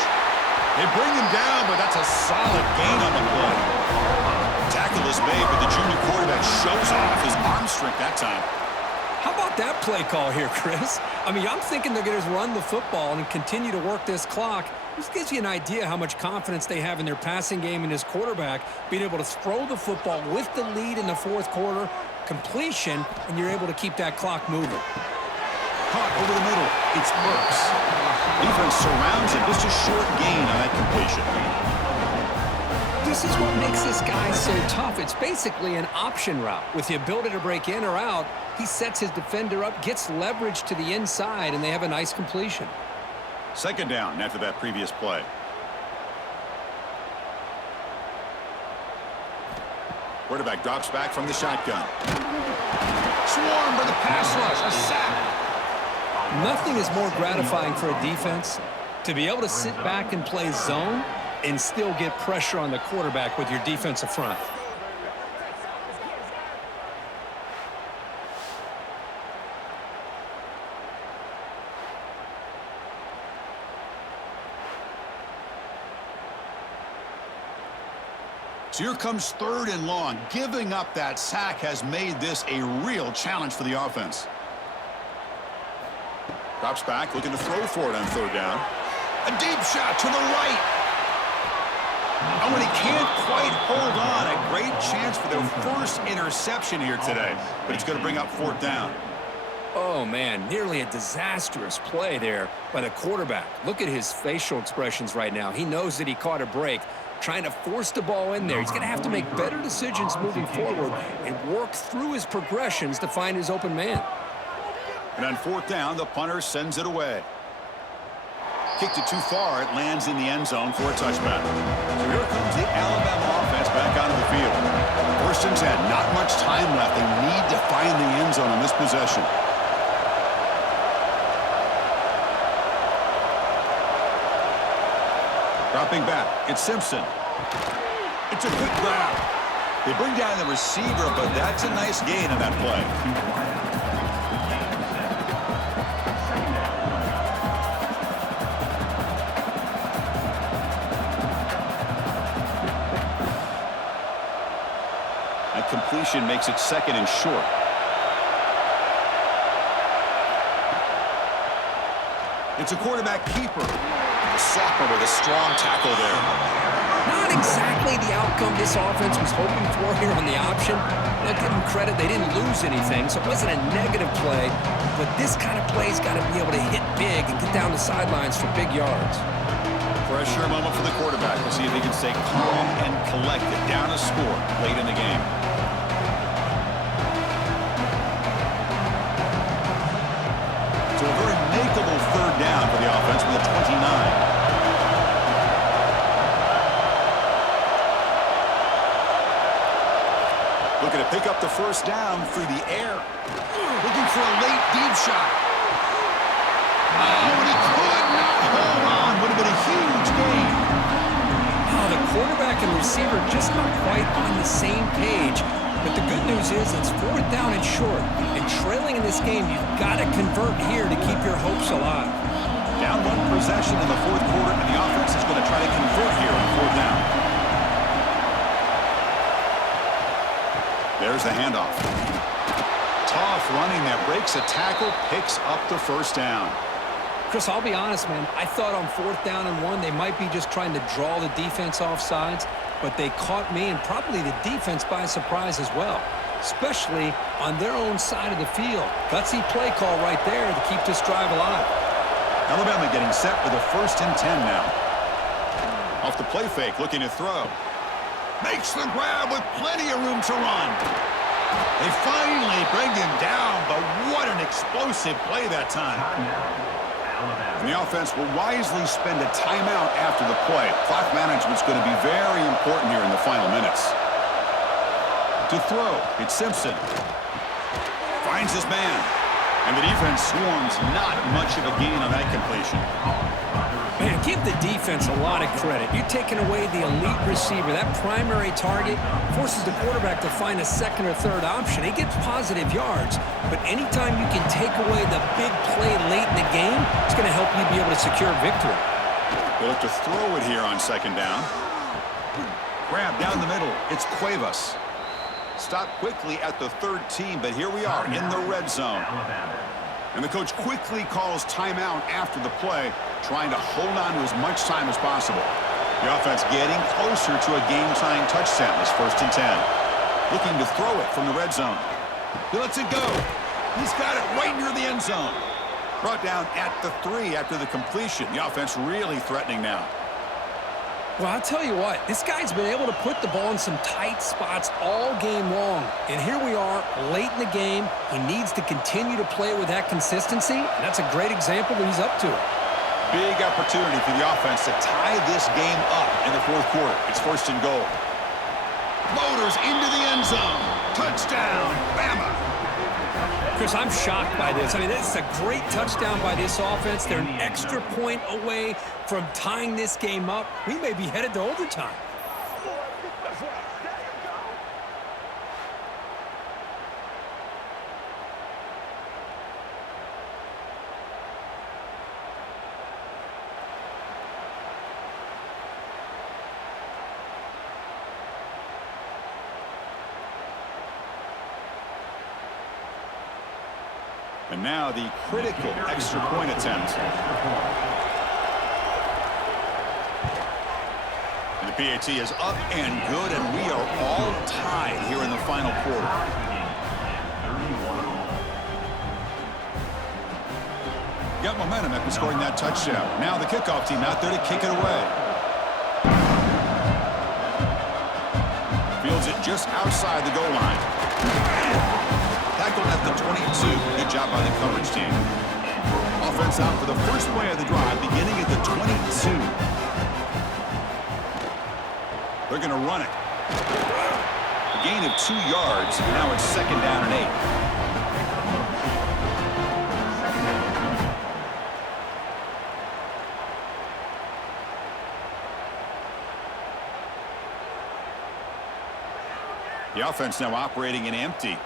They bring him down, but that's a solid gain on the play. Tackle is made, but the junior quarterback shows off his arm strength that time. How about that play call here, Chris? I mean, I'm thinking they're going to run the football and continue to work this clock. This gives you an idea how much confidence they have in their passing game and his quarterback, being able to throw the football with the lead in the fourth quarter, completion, and you're able to keep that clock moving. Caught over the middle. It's Burks. Defense surrounds him. Just a short gain on that completion. This is what makes this guy so tough. It's basically an option route. With the ability to break in or out, he sets his defender up, gets leverage to the inside, and they have a nice completion. Second down after that previous play. Quarterback drops back from the shotgun. Swarmed by the pass rush. A sack. Nothing is more gratifying for a defense to be able to sit back and play zone and still get pressure on the quarterback with your defensive front. So here comes third and long. Giving up that sack has made this a real challenge for the offense. Drops back, looking to throw for it on third down. A deep shot to the right. Oh, and he can't quite hold on. A great chance for their first interception here today. But it's going to bring up fourth down. Oh, man, nearly a disastrous play there by the quarterback. Look at his facial expressions right now. He knows that he caught a break, trying to force the ball in there. He's going to have to make better decisions moving forward and work through his progressions to find his open man. And on fourth down, the punter sends it away. Kicked it too far. It lands in the end zone for a touchback. So here comes the Alabama offense back onto the field. First and 10. Not much time left. They need to find the end zone on this possession. Dropping back. It's Simpson. It's a quick grab. They bring down the receiver, but that's a nice gain on that play. Completion makes it second and short. It's a quarterback keeper. Sophomore with a strong tackle there. Not exactly the outcome this offense was hoping for here on the option. I'll give them credit, they didn't lose anything, so it wasn't a negative play. But this kind of play's got to be able to hit big and get down the sidelines for big yards. Pressure moment for the quarterback. We'll see if he can stay calm and collected. Down a score late in the game. So a very makeable third down for the offense with a 29. Looking to pick up the first down through the air. Looking for a late deep shot. Oh, and he could not hold on. Would have been a huge gain. Oh, the quarterback and receiver just not quite on the same page. But the good news is it's fourth down and short. And trailing in this game, you've got to convert here to keep your hopes alive. Down one possession in the fourth quarter, and the offense is going to try to convert here on fourth down. There's the handoff. Tough running there. Breaks a tackle, picks up the first down. Chris, I'll be honest, man. I thought on fourth down and one, they might be just trying to draw the defense off sides. But they caught me and probably the defense by surprise as well, especially on their own side of the field. Gutsy play call right there to keep this drive alive. Alabama getting set for the first and 10 now. Off the play fake, looking to throw. Makes the grab with plenty of room to run. They finally bring him down, but what an explosive play that time. And the offense will wisely spend a timeout after the play. Clock management's going to be very important here in the final minutes. To throw, it's Simpson. Finds his man. And the defense swarms. Not much of a gain on that completion. Man, give the defense a lot of credit. You're taking away the elite receiver. That primary target forces the quarterback to find a second or third option. He gets positive yards, but anytime you can take away the big play late in the game, it's going to help you be able to secure victory. They look to throw it here on second down. Grab down the middle. It's Cuevas. Stop quickly at the 13, but here we are in the red zone. And the coach quickly calls timeout after the play, trying to hold on to as much time as possible. The offense getting closer to a game-tying touchdown. It's 1st and 10. Looking to throw it from the red zone. He lets it go. He's got it right near the end zone. Brought down at the 3 after the completion. The offense really threatening now. Well, I'll tell you what, this guy's been able to put the ball in some tight spots all game long. And here we are, late in the game. He needs to continue to play with that consistency, and that's a great example that he's up to it. Big opportunity for the offense to tie this game up in the 4th quarter. It's 1st and goal. Motors into the end zone. Touchdown, Bama. Chris, I'm shocked by this. I mean, this is a great touchdown by this offense. They're an extra point away from tying this game up. We may be headed to overtime. And now the critical extra point attempt. And the PAT is up and good, and we are all tied here in the final quarter. Got momentum after scoring that touchdown. Now the kickoff team out there to kick it away. Fields it just outside the goal line. Tackled at the 22. Good job by the coverage team. Offense out for the first play of the drive, beginning at the 22. They're going to run it. A gain of 2 yards. Now it's 2nd down and 8. The offense now operating in empty.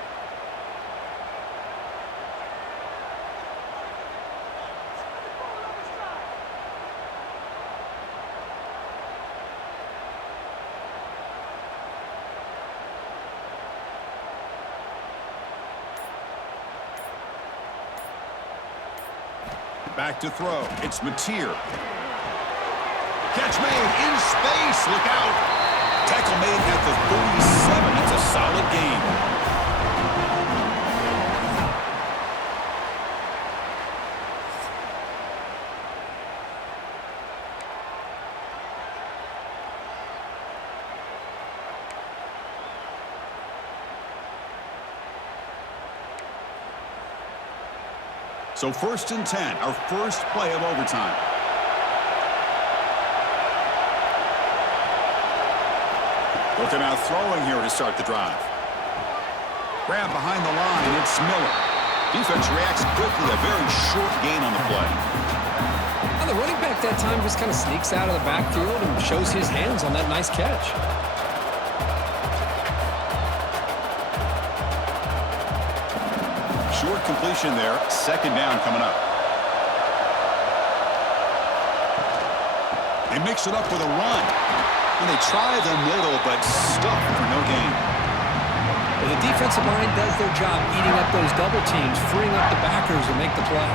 Back to throw. It's Mateer. Catch made in space. Look out. Tackle made at the 37. That's a solid game. So 1st and 10, our first play of overtime. Looking out throwing here to start the drive. Grab behind the line, it's Miller. Defense reacts quickly, a very short gain on the play. Now the running back that time just kind of sneaks out of the backfield and shows his hands on that nice catch. Short completion there. 2nd down coming up. They mix it up with a run. And they try the middle, but stuck for no gain. Well, the defensive line does their job eating up those double teams, freeing up the backers to make the play.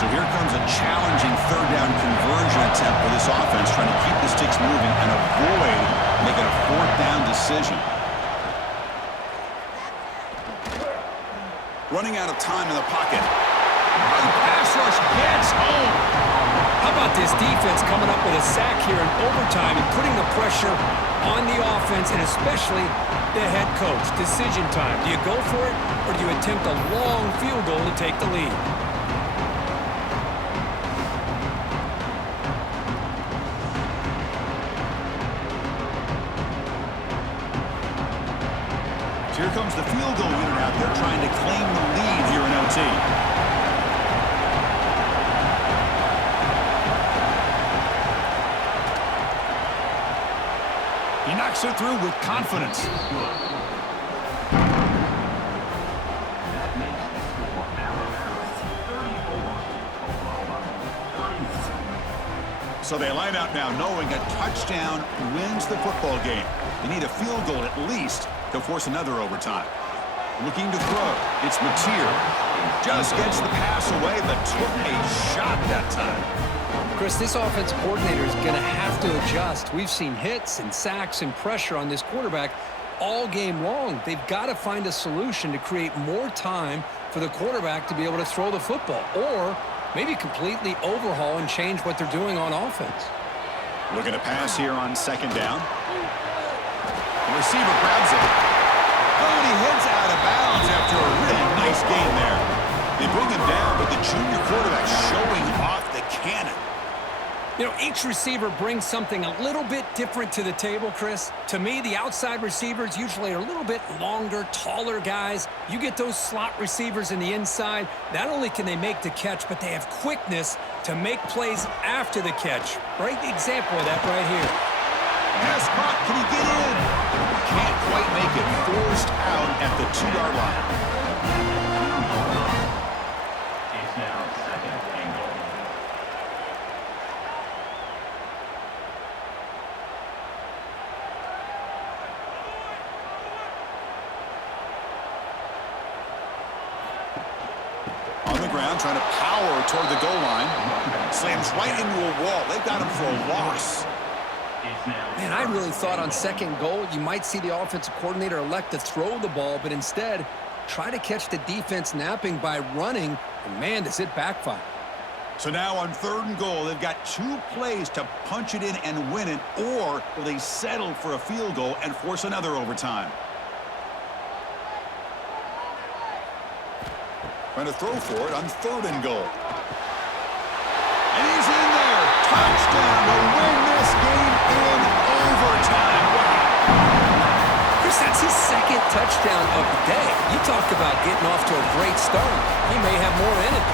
So here comes a challenging 3rd down conversion attempt for this offense, trying to keep the sticks moving and avoid making a 4th down decision. Running out of time in the pocket. The pass rush gets home. How about this defense coming up with a sack here in overtime and putting the pressure on the offense and especially the head coach? Decision time. Do you go for it or do you attempt a long field goal to take the lead? Here comes the field goal unit out there trying to claim the lead here in OT. He knocks it through with confidence. That makes the score Alabama 34, Oklahoma 31. So they line out now knowing a touchdown wins the football game. They need a field goal at least to force another overtime. Looking to throw. It's Mateer. Just gets the pass away, but took a shot that time. Chris, this offensive coordinator is going to have to adjust. We've seen hits and sacks and pressure on this quarterback all game long. They've got to find a solution to create more time for the quarterback to be able to throw the football, or maybe completely overhaul and change what they're doing on offense. Looking to pass here on second down. The receiver grabs it. Oh, and he heads out of bounds after a really nice gain there. They bring him down, but the junior quarterback showing off the cannon. You know, each receiver brings something a little bit different to the table, Chris. To me, the outside receivers usually are a little bit longer, taller guys. You get those slot receivers in the inside, not only can they make the catch, but they have quickness to make plays after the catch. Great example of that right here. Pass caught. Can he get in? Can't quite make it. Forced out at the 2-yard line. It's now second and goal. On the ground, trying to power toward the goal line. Slams right into a wall. They've got him for a loss. Man, I really thought on second goal you might see the offensive coordinator elect to throw the ball, but instead try to catch the defense napping by running, and man, does it backfire. So now on third and goal, they've got 2 plays to punch it in and win it, or will they settle for a field goal and force another overtime? Trying to throw for it on third and goal. And he's in there. Touchdown to win this game in overtime. Wow. Chris, that's his second touchdown of the day. You talk about getting off to a great start. He may have more in it.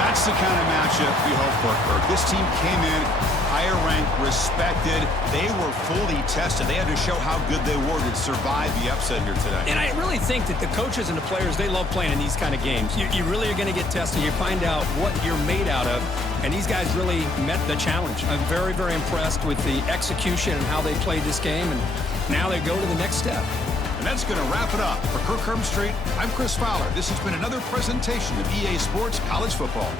That's the kind of matchup we hope for, Kirk. This team came in higher ranked, respected. They were fully tested. They had to show how good they were to survive the upset here today. And I really think that the coaches and the players, they love playing in these kind of games. You really are going to get tested. You find out what you're made out of. And these guys really met the challenge. I'm very, very impressed with the execution and how they played this game. And now they go to the next step. And that's going to wrap it up. For Kirk Herbstreit, I'm Chris Fowler. This has been another presentation of EA Sports College Football.